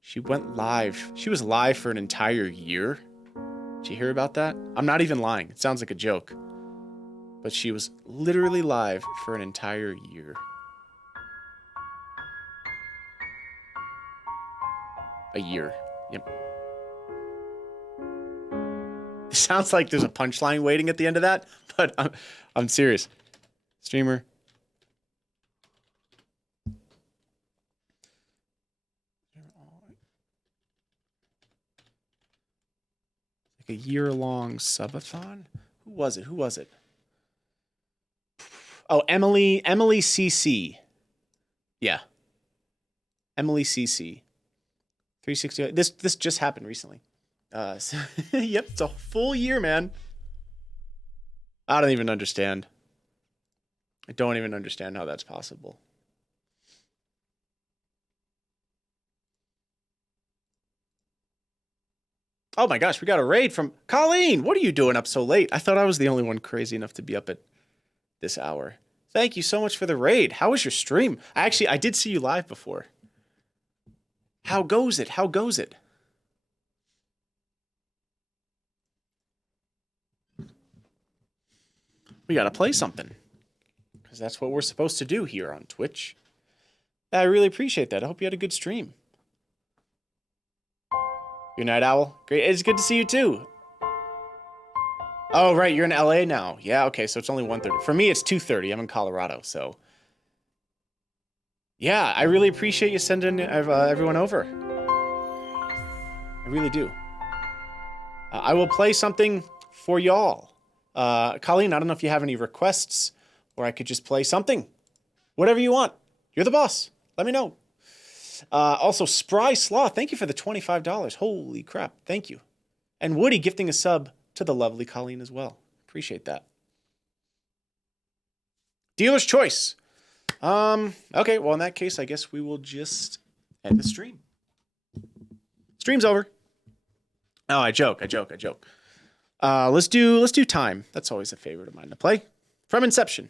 she went live? She was live for an entire year. Did you hear about that? I'm not even lying. It sounds like a joke. But she was literally live for an entire year. A year. Yep. It sounds like there's a punchline waiting at the end of that, but I'm serious. Streamer. Like a year-long subathon? Who was it? Oh, Emily CC. Yeah. Emily CC. 360. This just happened recently. Yep, it's a full year, man. I don't even understand. I don't even understand how that's possible. Oh my gosh, we got a raid from Colleen. What are you doing up so late? I thought I was the only one crazy enough to be up at this hour. Thank you so much for the raid. How was your stream? I did see you live before. How goes it? We gotta play something. Because that's what we're supposed to do here on Twitch. I really appreciate that. I hope you had a good stream. Good night, Owl. Great. It's good to see you too. Oh, right. You're in LA now. Yeah, okay. So it's only 1:30. For me, it's 2:30. I'm in Colorado, so. Yeah, I really appreciate you sending everyone over. I really do. I will play something for y'all. Colleen, I don't know if you have any requests, or I could just play something. Whatever you want. You're the boss. Let me know. Also, Spry Sloth, thank you for the $25. Holy crap. Thank you. And Woody gifting a sub to the lovely Colleen as well. Appreciate that. Dealer's choice. Okay, well, in that case, I guess we will just end the stream. Stream's over. Oh, I joke. Let's do time. That's always a favorite of mine to play. From Inception.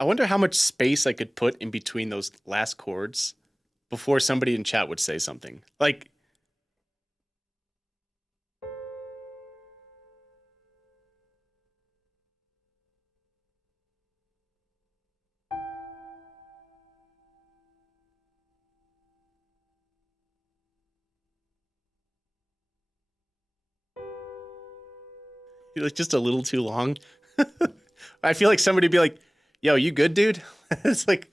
I wonder how much space I could put in between those last chords before somebody in chat would say something. Like, like just a little too long. I feel like somebody would be like, yo, you good, dude? It's like,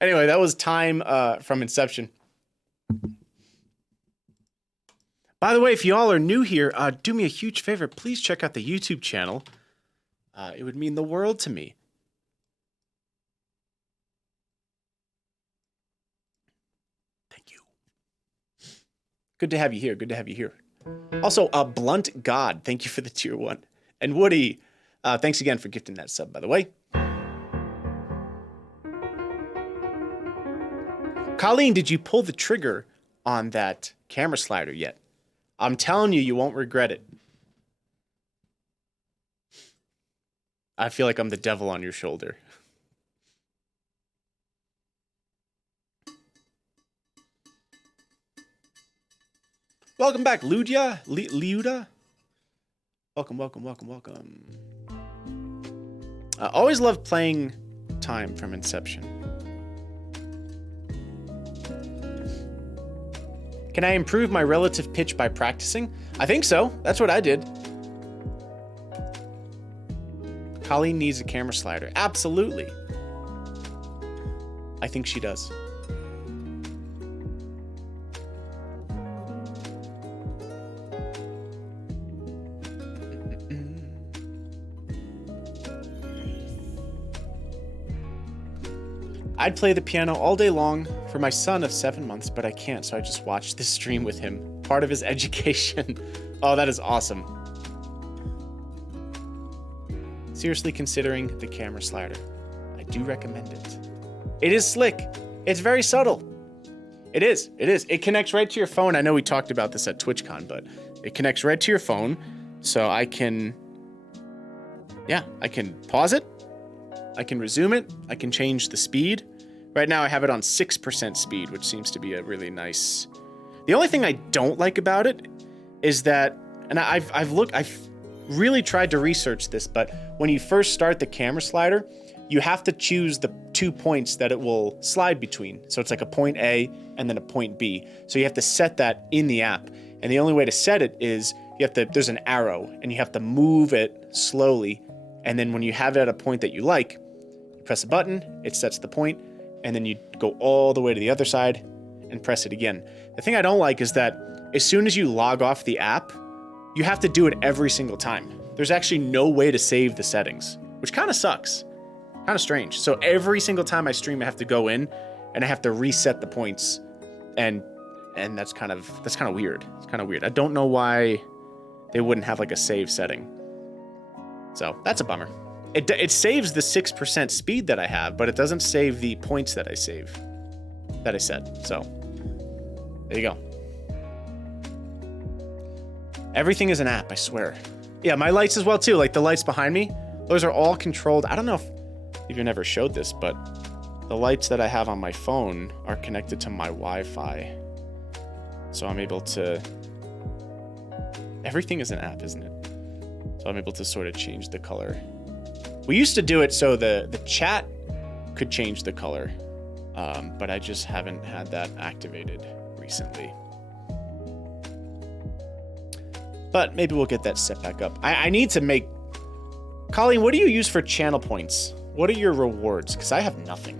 anyway, that was time from Inception. By the way, if you all are new here, do me a huge favor. Please check out the YouTube channel. It would mean the world to me. Thank you. Good to have you here. Good to have you here. Also, Blunt God, thank you for the tier 1. And Woody, thanks again for gifting that sub, by the way. Colleen, did you pull the trigger on that camera slider yet? I'm telling you, you won't regret it. I feel like I'm the devil on your shoulder. Welcome back, Ludia. Liuda. Welcome, welcome, welcome, welcome. I always love playing time from Inception. Can I improve my relative pitch by practicing? I think so. That's what I did. Colleen needs a camera slider. Absolutely. I think she does. I'd play the piano all day long for my son of 7 months, but I can't, so I just watch this stream with him. Part of his education. Oh, that is awesome. Seriously considering the camera slider. I do recommend it. It is slick. It's very subtle. It is. It is. It connects right to your phone. I know we talked about this at TwitchCon, but it connects right to your phone, so I can pause it. I can resume it. I can change the speed. Right now I have it on 6% speed, which seems to be a really nice... The only thing I don't like about it is that, and I've really tried to research this, but when you first start the camera slider, you have to choose the 2 points that it will slide between. So it's like a point A and then a point B. So you have to set that in the app. And the only way to set it is there's an arrow and you have to move it slowly. And then when you have it at a point that you like, you press a button, it sets the point, and then you go all the way to the other side and press it again. The thing I don't like is that as soon as you log off the app, you have to do it every single time. There's actually no way to save the settings, which kind of sucks. Kind of strange. So every single time I stream, I have to go in and I have to reset the points, and that's kind of weird. It's kind of weird. I don't know why they wouldn't have like a save setting. So that's a bummer. It saves the 6% speed that I have, but it doesn't save the points that I set. So there you go. Everything is an app, I swear. Yeah, my lights as well too. Like the lights behind me, those are all controlled. I don't know if you never showed this, but the lights that I have on my phone are connected to my Wi-Fi. So I'm able to... Everything is an app, isn't it? So I'm able to sort of change the color. We used to do it so the chat could change the color, but I just haven't had that activated recently. But maybe we'll get that set back up. I need to make... Colleen, what do you use for channel points? What are your rewards? Because I have nothing.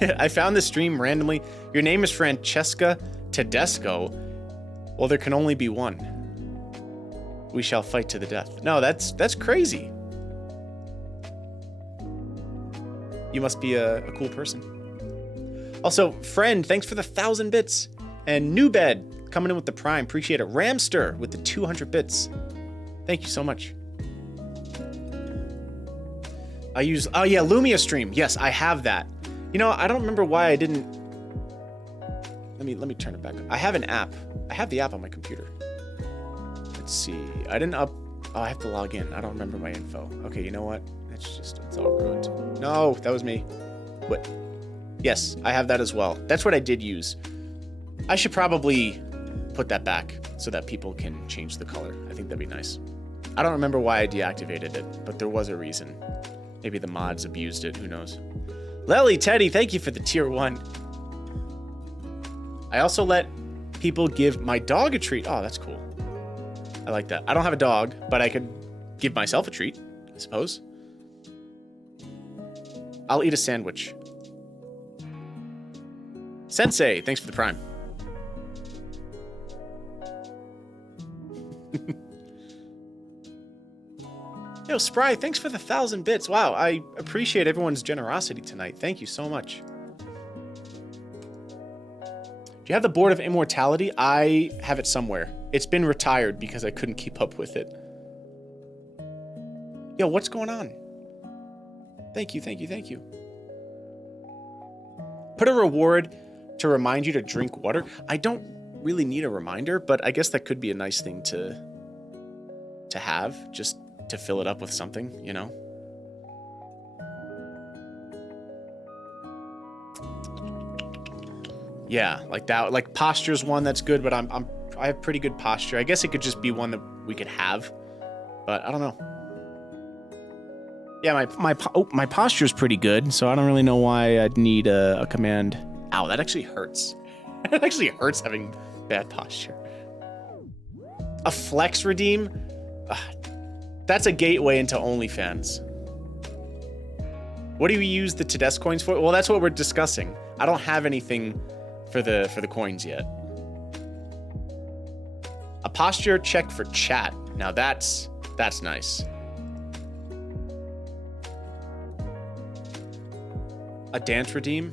I found this stream randomly. Your name is Francesca Tedesco. Well, there can only be one. We shall fight to the death. No, that's crazy. You must be a cool person. Also, friend, thanks for the 1,000 bits. And New Bed coming in with the Prime. Appreciate it. Ramster with the 200 bits. Thank you so much. I use... Oh, yeah, Lumia Stream. Yes, I have that. You know, I don't remember why I didn't... Let me turn it back. I have an app. I have the app on my computer. Let's see. I didn't up... Oh, I have to log in. I don't remember my info. Okay, you know what? It's all ruined. No, that was me. What? Yes, I have that as well. That's what I did use. I should probably put that back so that people can change the color. I think that'd be nice. I don't remember why I deactivated it, but there was a reason. Maybe the mods abused it. Who knows? Lely, Teddy, thank you for the tier 1. I also let people give my dog a treat. Oh, that's cool. I like that. I don't have a dog, but I could give myself a treat, I suppose. I'll eat a sandwich. Sensei, thanks for the prime. Yo, Spry, thanks for the 1,000 bits. Wow, I appreciate everyone's generosity tonight. Thank you so much. Do you have the Board of Immortality? I have it somewhere. It's been retired because I couldn't keep up with it. Yo, what's going on? Thank you, thank you, thank you. Put a reward to remind you to drink water. I don't really need a reminder, but I guess that could be a nice thing to have, just to fill it up with something, you know? Yeah, like that. Like posture's one that's good, but I have pretty good posture. I guess it could just be one that we could have, but I don't know. Yeah, my posture's pretty good, so I don't really know why I'd need a command. Ow, that actually hurts. It actually hurts having bad posture. A flex redeem? That's a gateway into OnlyFans. What do you use the Tedesco coins for? Well, that's what we're discussing. I don't have anything for the coins yet. A posture check for chat. Now that's nice. A dance redeem?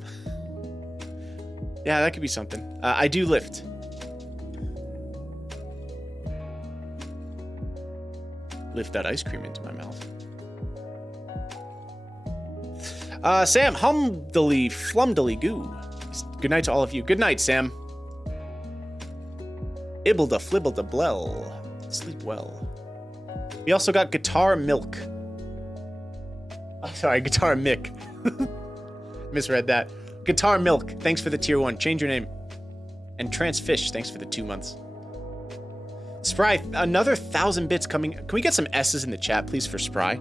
Yeah, that could be something. I do lift. Lift that ice cream into my mouth. Sam, humdily, flumdily goo. Good night to all of you. Good night, Sam. Ibbleda flibbleda blell. Sleep well. We also got Guitar Milk. Oh, sorry, Guitar Mick. Misread that. Guitar Milk, thanks for the tier 1. Change your name. And Transfish, thanks for the 2 months. Spry, another 1,000 bits coming. Can we get some S's in the chat, please, for Spry?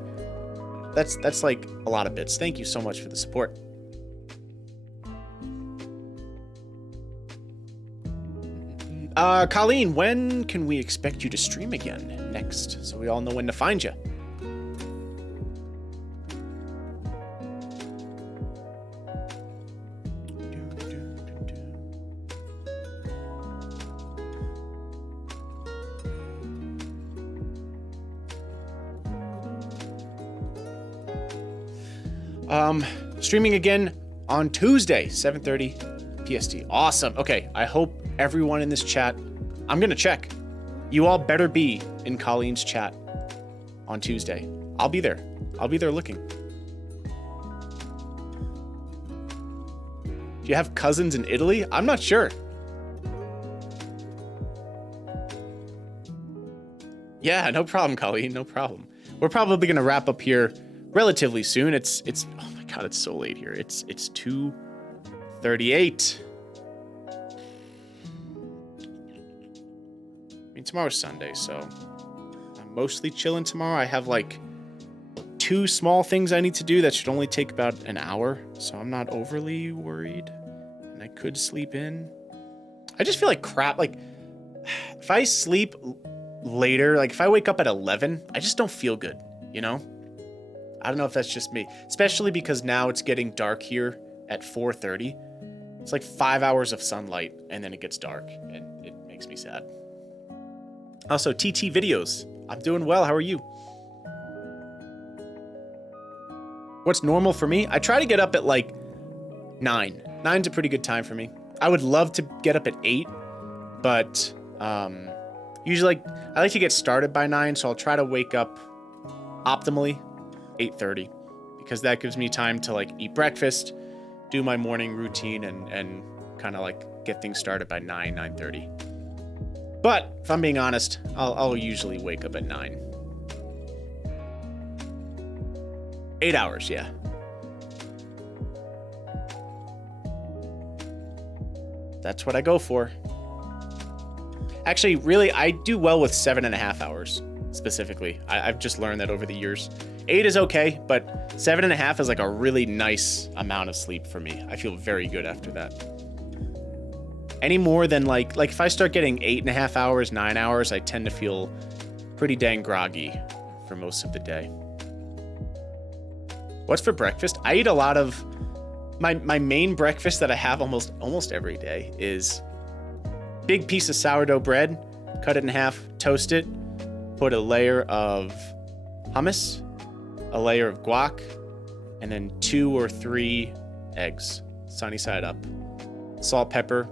That's like a lot of bits. Thank you so much for the support. Colleen, when can we expect you to stream again next? So we all know when to find you. Streaming again on Tuesday, 7:30 PST. Awesome. Okay, I hope everyone in this chat, I'm gonna check. You all better be in Colleen's chat on Tuesday. I'll be there. I'll be there looking. Do you have cousins in Italy? I'm not sure. Yeah, no problem, Colleen. No problem. We're probably gonna wrap up here relatively soon. It's oh my god, it's so late here. It's 2:38. I mean, tomorrow's Sunday, so I'm mostly chilling tomorrow. I have like 2 small things I need to do that should only take about an hour, so I'm not overly worried. And I could sleep in. I just feel like crap. Like if I sleep later, like if I wake up at 11, I just don't feel good, you know? I don't know if that's just me, especially because now it's getting dark here at 4:30. It's like 5 hours of sunlight and then it gets dark and it makes me sad. Also, TT videos. I'm doing well. How are you? What's normal for me? I try to get up at like 9. 9's a pretty good time for me. I would love to get up at 8, but usually I like to get started by 9, so I'll try to wake up optimally 8:30 because that gives me time to like eat breakfast, do my morning routine, and kind of like get things started by 9:30. But if I'm being honest, I'll usually wake up at 9. 8 hours, yeah. That's what I go for. Actually, really, I do well with 7.5 hours, specifically. I've just learned that over the years. 8 is okay, but 7.5 is like a really nice amount of sleep for me. I feel very good after that. Any more than like if I start getting 8.5 hours, 9 hours, I tend to feel pretty dang groggy for most of the day. What's for breakfast? I eat a lot of my main breakfast that I have almost every day is big piece of sourdough bread, cut it in half, toast it, put a layer of hummus, a layer of guac, and then 2 or 3 eggs, sunny side up, salt, pepper,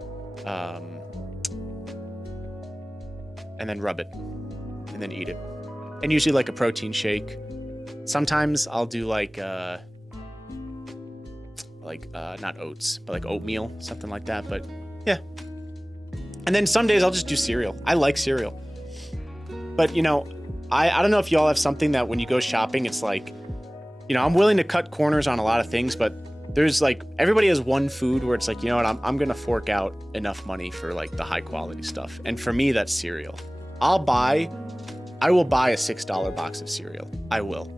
and then rub it, and then eat it. And usually like a protein shake. Sometimes I'll do like not oats, but like oatmeal, something like that. But yeah. And then some days I'll just do cereal. I like cereal. But you know, I don't know if y'all have something that when you go shopping, it's like, you know, I'm willing to cut corners on a lot of things, but there's like, everybody has one food where it's like, you know what, I'm going to fork out enough money for like the high quality stuff. And for me, that's cereal. I will buy a $6 box of cereal. I will.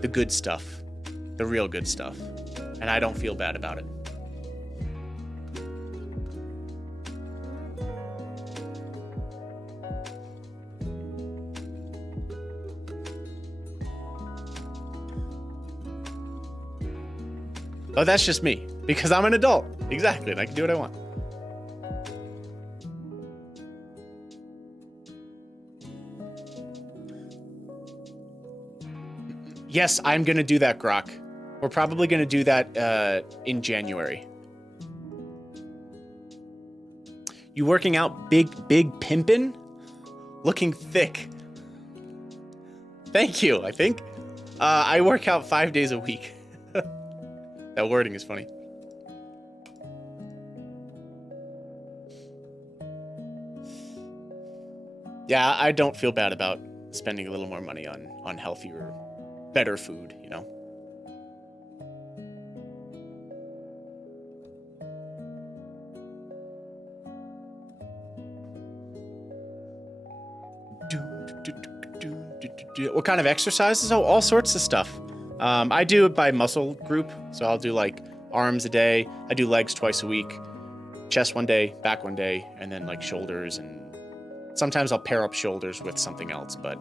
The good stuff, the real good stuff. And I don't feel bad about it. Oh, that's just me, because I'm an adult. Exactly, and I can do what I want. Yes, I'm going to do that, Grok. We're probably going to do that in January. You working out big pimpin'? Looking thick. Thank you, I think. I work out 5 days a week. That wording is funny. Yeah, I don't feel bad about spending a little more money on healthier, better food, you know? What kind of exercises? Oh, all sorts of stuff. I do it by muscle group, so I'll do like arms a day. I do legs twice a week, chest one day, back one day, and then like shoulders, and sometimes I'll pair up shoulders with something else, but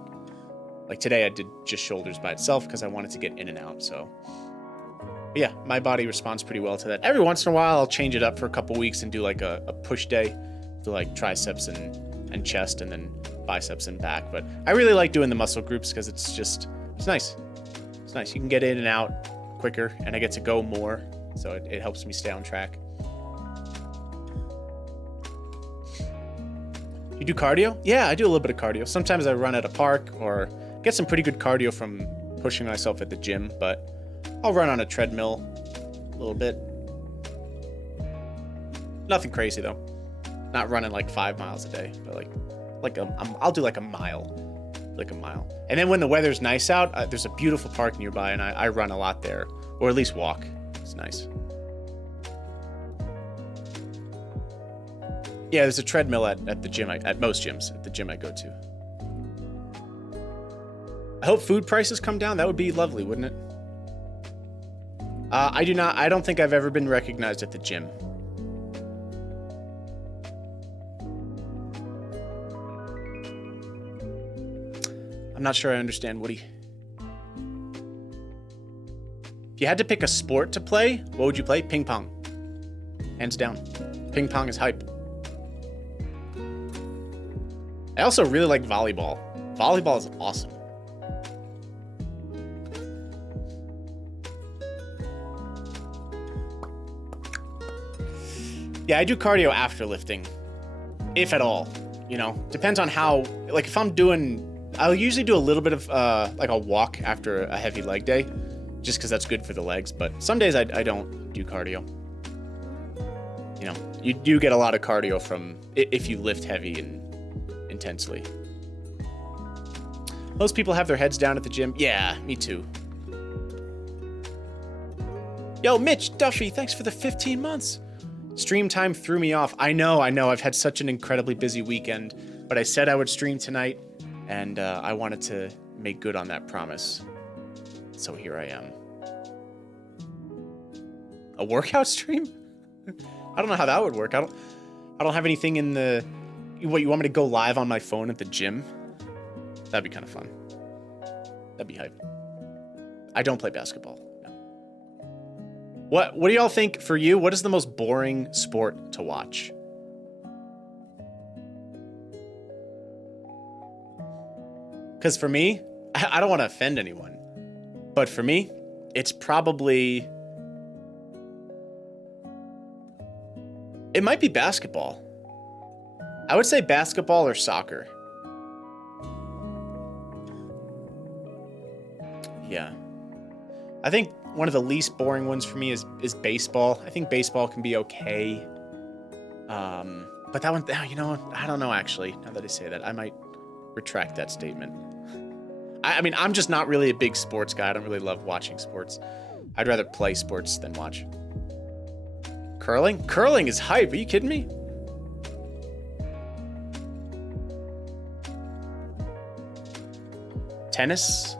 like today I did just shoulders by itself because I wanted to get in and out. So but yeah, my body responds pretty well to that. Every once in a while I'll change it up for a couple weeks and do like a push day, do like triceps and chest, and then biceps and back. But I really like doing the muscle groups because it's nice. It's nice. You can get in and out quicker, and I get to go more, so it helps me stay on track. You do cardio? Yeah, I do a little bit of cardio. Sometimes I run at a park or get some pretty good cardio from pushing myself at the gym, but I'll run on a treadmill a little bit. Nothing crazy though. Not running like 5 miles a day, but I'll do like a mile. And then when the weather's nice out, there's a beautiful park nearby, and I run a lot there, or at least walk. It's nice. Yeah, there's a treadmill at the gym, at most gyms, at the gym I go to. I hope food prices come down. That would be lovely, wouldn't it? I don't think I've ever been recognized at the gym. I'm not sure I understand, Woody. If you had to pick a sport to play, what would you play? Ping pong. Hands down. Ping pong is hype. I also really like volleyball. Volleyball is awesome. Yeah, I do cardio after lifting, if at all. You know, depends on how, like if I'm doing, I'll usually do a little bit of like a walk after a heavy leg day, just because that's good for the legs. But some days I don't do cardio. You know, you do get a lot of cardio from if you lift heavy and intensely. Most people have their heads down at the gym. Yeah, me too. Yo, Mitch Duffy, thanks for the 15 months. Stream time threw me off. I know. I've had such an incredibly busy weekend, but I said I would stream tonight, and I wanted to make good on that promise. So here I am. A workout stream? I don't know how that would work. I don't have anything in the... What, you want me to go live on my phone at the gym? That'd be kind of fun. That'd be hype. I don't play basketball. No. What do y'all think for you? What is the most boring sport to watch? Because for me, I don't want to offend anyone, but for me, it's probably... It might be basketball. I would say basketball or soccer. Yeah. I think one of the least boring ones for me is baseball. I think baseball can be okay. But that one, you know, I don't know actually. Now that I say that, I might retract that statement. I mean, I'm just not really a big sports guy. I don't really love watching sports. I'd rather play sports than watch. Curling? Curling is hype. Are you kidding me? Tennis?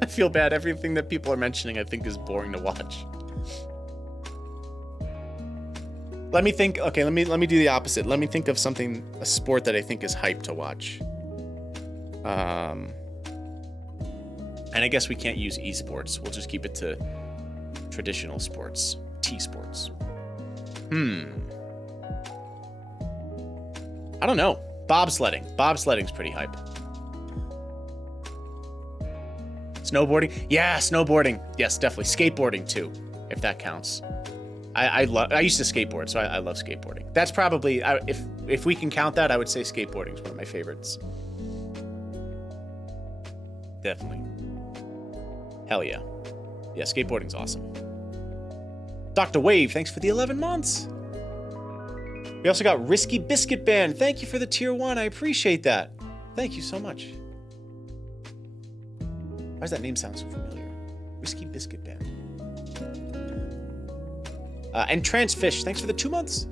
I feel bad. Everything that people are mentioning I think is boring to watch. Let me think. Okay, let me do the opposite. Let me think of something, a sport that I think is hype to watch. And I guess we can't use esports. We'll just keep it to traditional sports. T-sports. I don't know. Bobsledding. Bobsledding's pretty hype. Snowboarding? Yeah, snowboarding. Yes, definitely. Skateboarding too, if that counts. I used to skateboard, so I love skateboarding. That's probably, if we can count that, I would say skateboarding is one of my favorites. Definitely. Hell yeah. Yeah, skateboarding's awesome. Dr. Wave, thanks for the 11 months. We also got Risky Biscuit Band. Thank you for the tier 1. I appreciate that. Thank you so much. Why does that name sound so familiar? Risky Biscuit Band. And Transfish, thanks for the 2 months.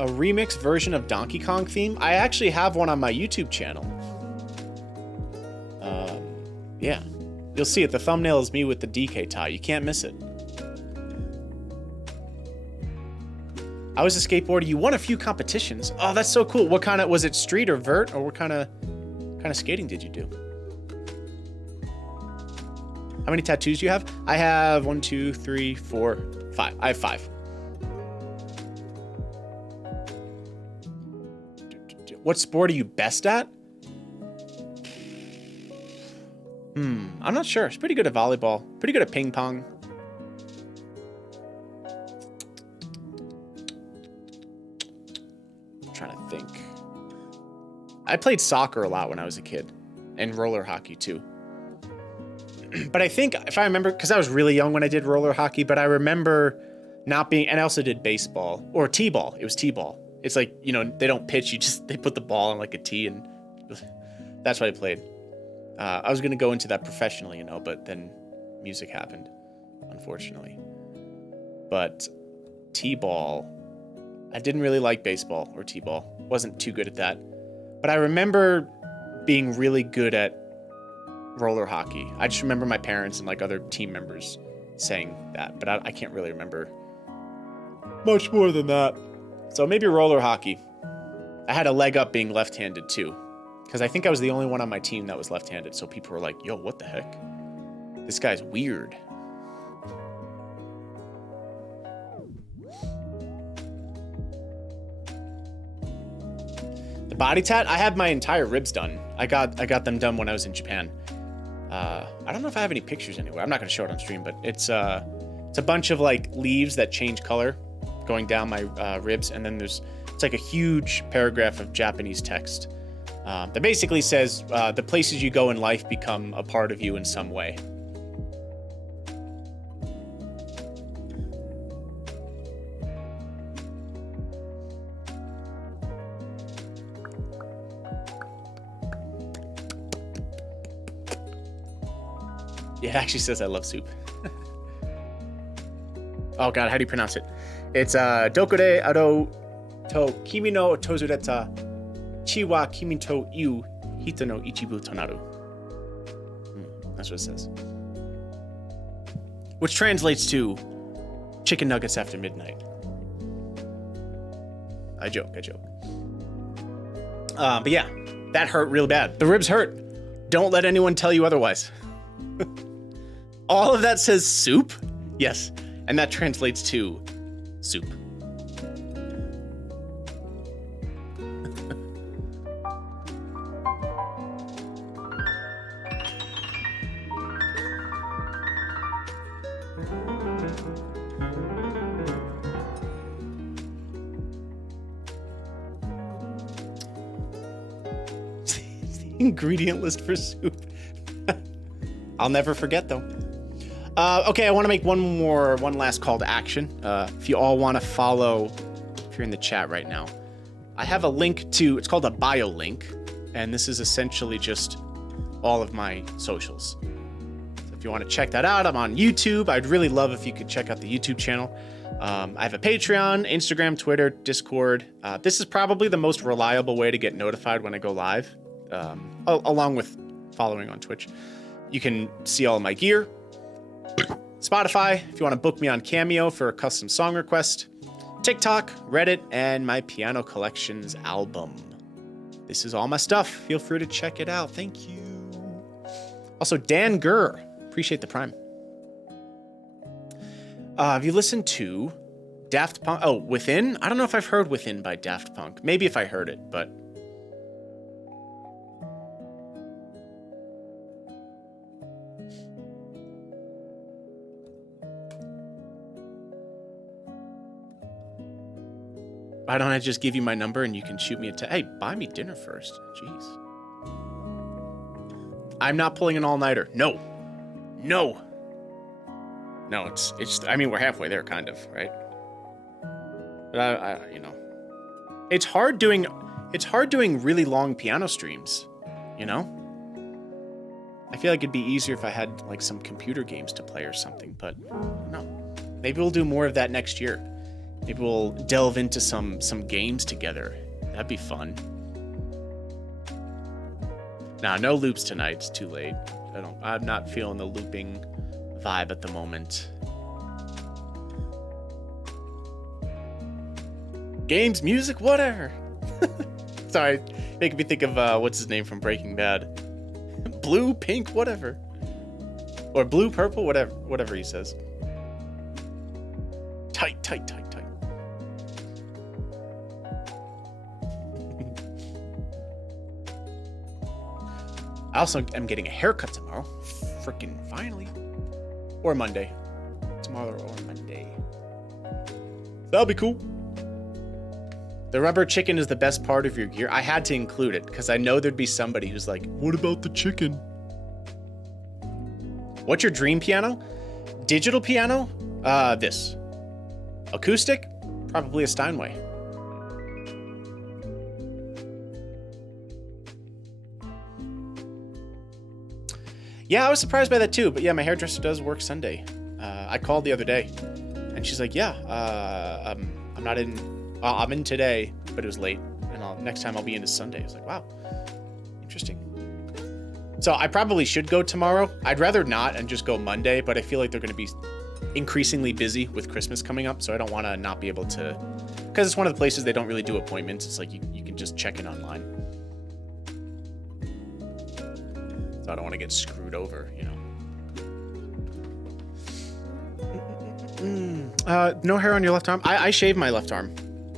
A remix version of Donkey Kong theme? I actually have one on my YouTube channel. Yeah. You'll see it. The thumbnail is me with the DK tie. You can't miss it. I was a skateboarder. You won a few competitions. Oh, that's so cool. What kind of, was it street or vert, or what kind of skating did you do? How many tattoos do you have? I have 1, 2, 3, 4, 5. I have 5. What sport are you best at? I'm not sure. It's pretty good at volleyball. Pretty good at ping pong. I'm trying to think. I played soccer a lot when I was a kid. And roller hockey too. But I think, if I remember, because I was really young when I did roller hockey, but I remember not being, and I also did baseball. Or t-ball. It was t-ball. It's like, you know, they don't pitch, they put the ball on like a tee, and that's what I played. I was going to go into that professionally, you know, but then music happened, unfortunately. But t-ball, I didn't really like baseball or t-ball. Wasn't too good at that. But I remember being really good at roller hockey. I just remember my parents and like other team members saying that, but I can't really remember much more than that. So maybe roller hockey. I had a leg up being left-handed too, because I think I was the only one on my team that was left-handed. So people were like, yo, what the heck? This guy's weird. The body tat, I had my entire ribs done. I got them done when I was in Japan. I don't know if I have any pictures anywhere. I'm not going to show it on stream, but it's a bunch of like leaves that change color going down my ribs, and then it's like a huge paragraph of Japanese text that basically says the places you go in life become a part of you in some way. Yeah, it actually says I love soup. Oh god, how do you pronounce it? It's Dokure Ado to Kimi no Tozureta Chi wa Kimi to Iu Hito no Ichibu Tonaru. That's what it says. Which translates to chicken nuggets after midnight. I joke. But yeah, that hurt real bad. The ribs hurt. Don't let anyone tell you otherwise. All of that says soup? Yes. And that translates to soup. Ingredient list for soup. I'll never forget though. Okay, I want to make one last call to action. If you all want to follow, if you're in the chat right now, I have a link to, it's called a bio link, and this is essentially just all of my socials. So if you want to check that out, I'm on YouTube. I'd really love if you could check out the YouTube channel. I have a Patreon, Instagram, Twitter, Discord. This is probably the most reliable way to get notified when I go live, along with following on Twitch. You can see all of my gear. Spotify, if you want to book me on Cameo for a custom song request. TikTok, Reddit, and my Piano Collections album. This is all my stuff. Feel free to check it out. Thank you. Also, Dan Gurr. Appreciate the Prime. Have you listened to Daft Punk? Oh, Within? I don't know if I've heard Within by Daft Punk. Maybe if I heard it, but... Why don't I just give you my number and you can shoot me a text? Hey, buy me dinner first. Jeez. I'm not pulling an all-nighter. No. No, it's I mean, we're halfway there, kind of, right? But I you know, it's hard doing really long piano streams, you know? I feel like it'd be easier if I had like some computer games to play or something, but no. Maybe we'll do more of that next year. Maybe we'll delve into some games together. That'd be fun. Nah, no loops tonight. It's too late. I'm not feeling the looping vibe at the moment. Games, music, whatever. Sorry, making me think of what's his name from Breaking Bad. Blue, pink, whatever. Or blue, purple, whatever he says. Tight. I also am getting a haircut tomorrow. Freaking finally. Or Monday. Tomorrow or Monday. That'll be cool. The rubber chicken is the best part of your gear. I had to include it because I know there'd be somebody who's like, what about the chicken? What's your dream piano? Digital piano? This. Acoustic? Probably a Steinway. Yeah, I was surprised by that too, but yeah, my hairdresser does work Sunday. I called the other day, and she's like, yeah, I'm not in, I'm in today, but it was late, and next time I'll be in is Sunday. I was like, wow, interesting. So I probably should go tomorrow. I'd rather not and just go Monday, but I feel like they're going to be increasingly busy with Christmas coming up, so I don't want to not be able to, because it's one of the places they don't really do appointments. It's like you can just check in online. I don't want to get screwed over, you know. No hair on your left arm? I shave my left arm,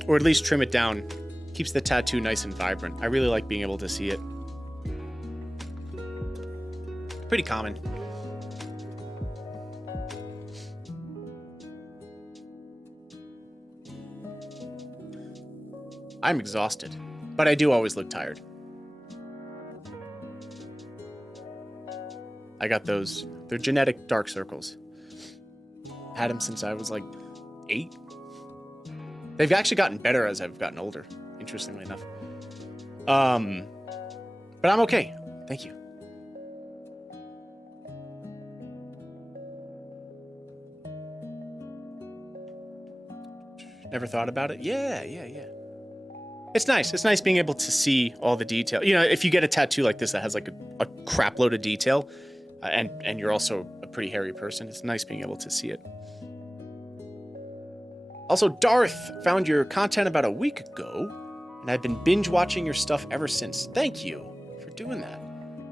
or at least trim it down. Keeps the tattoo nice and vibrant. I really like being able to see it. Pretty common. I'm exhausted, but I do always look tired. I got those. They're genetic dark circles. Had them since I was like 8. They've actually gotten better as I've gotten older, interestingly enough. But I'm okay. Thank you. Never thought about it. Yeah. It's nice. It's nice being able to see all the detail. You know, if you get a tattoo like this that has like a crap load of detail, and you're also a pretty hairy person, it's nice being able to see it. Also, Darth found your content about a week ago, and I've been binge watching your stuff ever since. Thank you for doing that.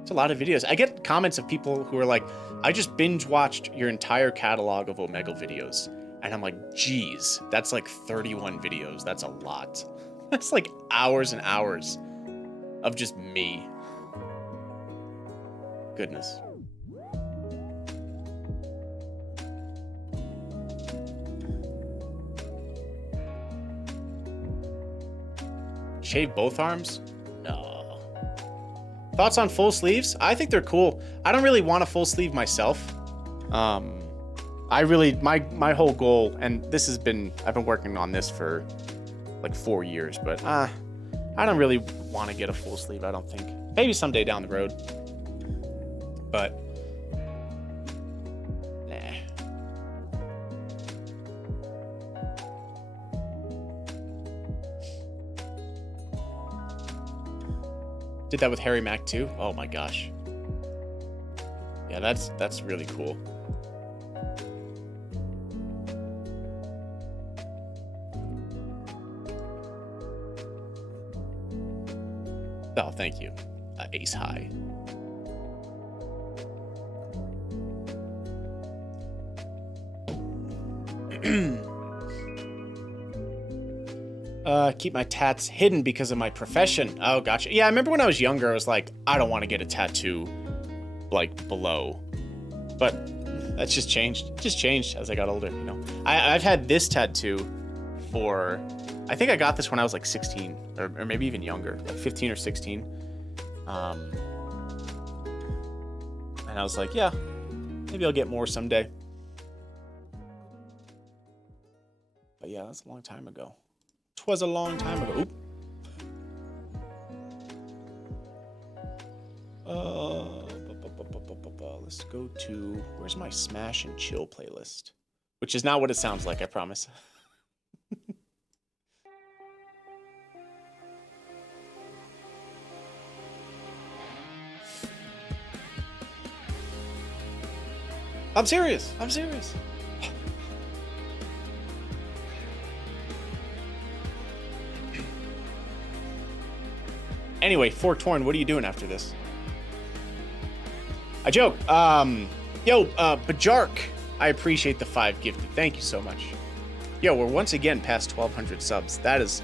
It's a lot of videos. I get comments of people who are like, I just binge watched your entire catalog of Omegle videos. And I'm like, geez, that's like 31 videos. That's a lot. That's like hours and hours of just me. Goodness. Shave both arms? No. Thoughts on full sleeves? I think they're cool. I don't really want a full sleeve myself. I really, my whole goal, and this has been, I've been working on this for like 4 years, but I don't really want to get a full sleeve, I don't think. Maybe someday down the road. But, nah. Did that with Harry Mack too? Oh my gosh. Yeah, that's really cool. Oh, thank you, Ace High. Keep my tats hidden because of my profession. Oh, gotcha. Yeah, I remember when I was younger, I was like, I don't want to get a tattoo, like, below. But that's just changed. It just changed as I got older, you know. I've had this tattoo for, I think I got this when I was like 16, or maybe even younger, like 15 or 16. And I was like, yeah, maybe I'll get more someday. But yeah, that's a long time ago. 'Twas a long time ago. Oop. Let's go to, where's my Smash and Chill playlist? Which is not what it sounds like, I promise. I'm serious. I'm serious. Anyway, Fork Torn, what are you doing after this? I joke. Bajark, I appreciate the 5 gifted. Thank you so much. Yo, we're once again past 1,200 subs. That is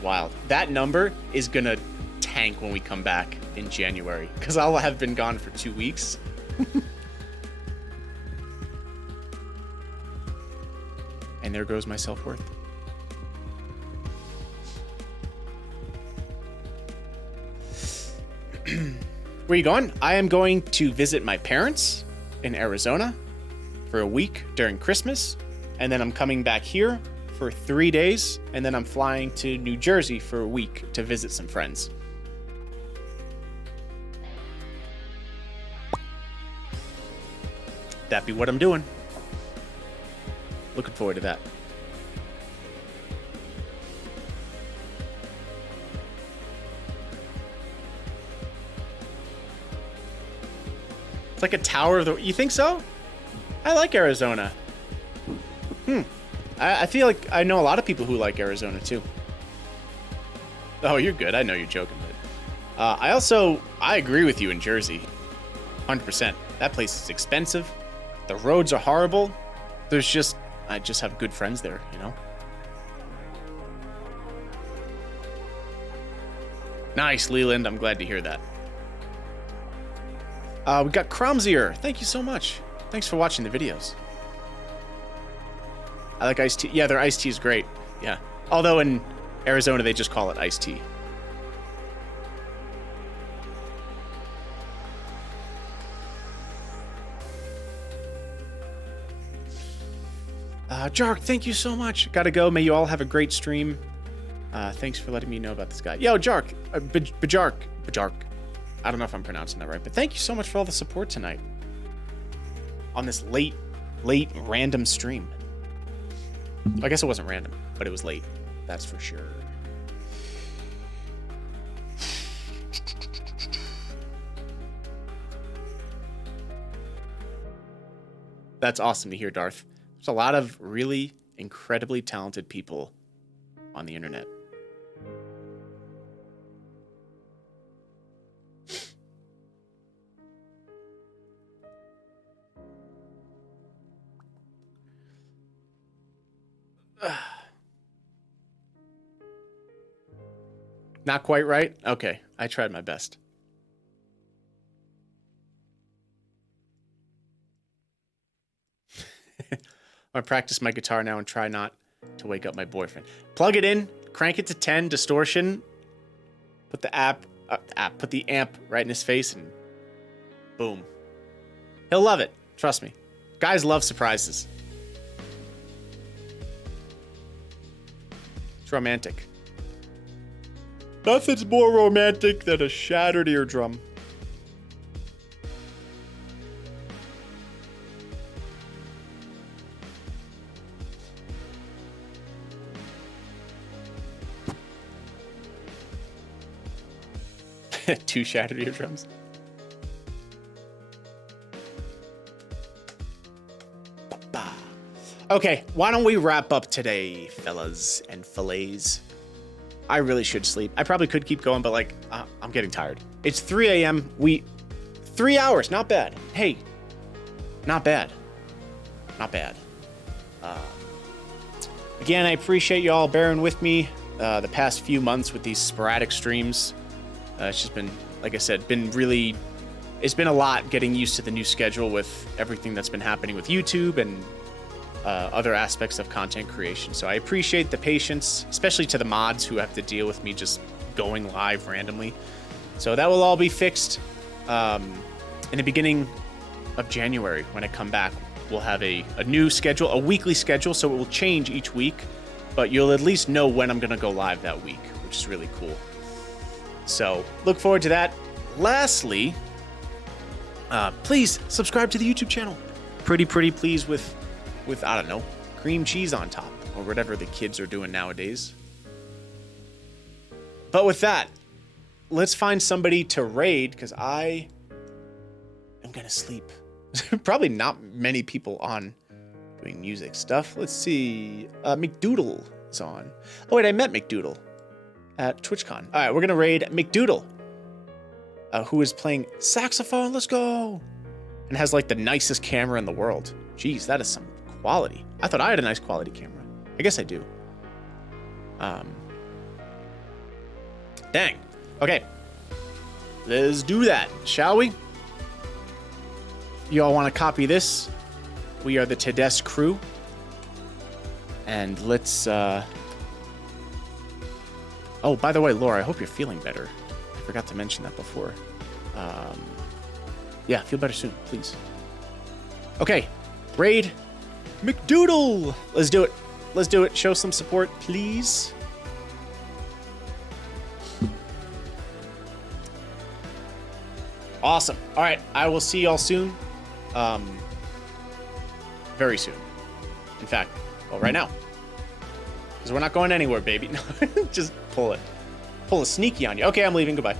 wild. That number is gonna tank when we come back in January, because I'll have been gone for 2 weeks. And there goes my self-worth. Where are you going? I am going to visit my parents in Arizona for a week during Christmas, and then I'm coming back here for 3 days, and then I'm flying to New Jersey for a week to visit some friends. That be what I'm doing. Looking forward to that. It's like a tower of the... You think so? I like Arizona. I feel like I know a lot of people who like Arizona too. Oh, you're good. I know you're joking, but... I agree with you in Jersey. 100%. That place is expensive. The roads are horrible. I just have good friends there, you know? Nice, Leland. I'm glad to hear that. We got Cromsier. Thank you so much. Thanks for watching the videos. I like iced tea. Yeah, their iced tea is great. Yeah. Although in Arizona, they just call it iced tea. Jark, thank you so much. Gotta go. May you all have a great stream. Thanks for letting me know about this guy. Yo, Jark. Bajark. I don't know if I'm pronouncing that right, but thank you so much for all the support tonight. On this late random stream. I guess it wasn't random, but it was late. That's for sure. That's awesome to hear, Darth. There's a lot of really incredibly talented people on the internet. Not quite right? Okay, I tried my best. I practice my guitar now and try not to wake up my boyfriend. Plug it in, crank it to 10, distortion, put the put the amp right in his face, and boom. He'll love it. Trust me. Guys love surprises. It's romantic. Nothing's more romantic than a shattered eardrum. Two shattered eardrums. Okay, why don't we wrap up today, fellas and fillets? I really should sleep. I probably could keep going, but like, I'm getting tired. It's 3 a.m. 3 hours, not bad. Hey, not bad. Not bad. Again, I appreciate you all bearing with me the past few months with these sporadic streams. It's just been, like I said, it's been a lot getting used to the new schedule with everything that's been happening with YouTube and other aspects of content creation. So I appreciate the patience, especially to the mods who have to deal with me just going live randomly. So that will all be fixed in the beginning of January. When I come back, we'll have a new schedule, a weekly schedule, so it will change each week, but you'll at least know when I'm going to go live that week, which is really cool. So look forward to that. Lastly, please subscribe to the YouTube channel. Pretty pleased with, I don't know, cream cheese on top or whatever the kids are doing nowadays. But with that, let's find somebody to raid because I am going to sleep. Probably not many people on doing music stuff. Let's see. McDoodle is on. Oh, wait, I met McDoodle at TwitchCon. All right, we're going to raid McDoodle, who is playing saxophone. Let's go. And has like the nicest camera in the world. Jeez, that is some quality. I thought I had a nice quality camera. I guess I do. Dang. Okay. Let's do that, shall we? You all want to copy this? We are the Tedesco crew. And let's, Oh, by the way, Laura, I hope you're feeling better. I forgot to mention that before. Yeah, feel better soon, please. Okay, raid McDoodle. Let's do it. Let's do it. Show some support, please. Awesome. All right, I will see y'all soon. Very soon. In fact, well, right now. Because we're not going anywhere, baby. No, just pull it. Pull a sneaky on you. Okay, I'm leaving. Goodbye.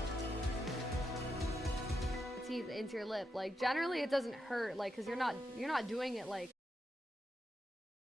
Teeth into your lip. Like generally, it doesn't hurt. Like, cause you're not doing it like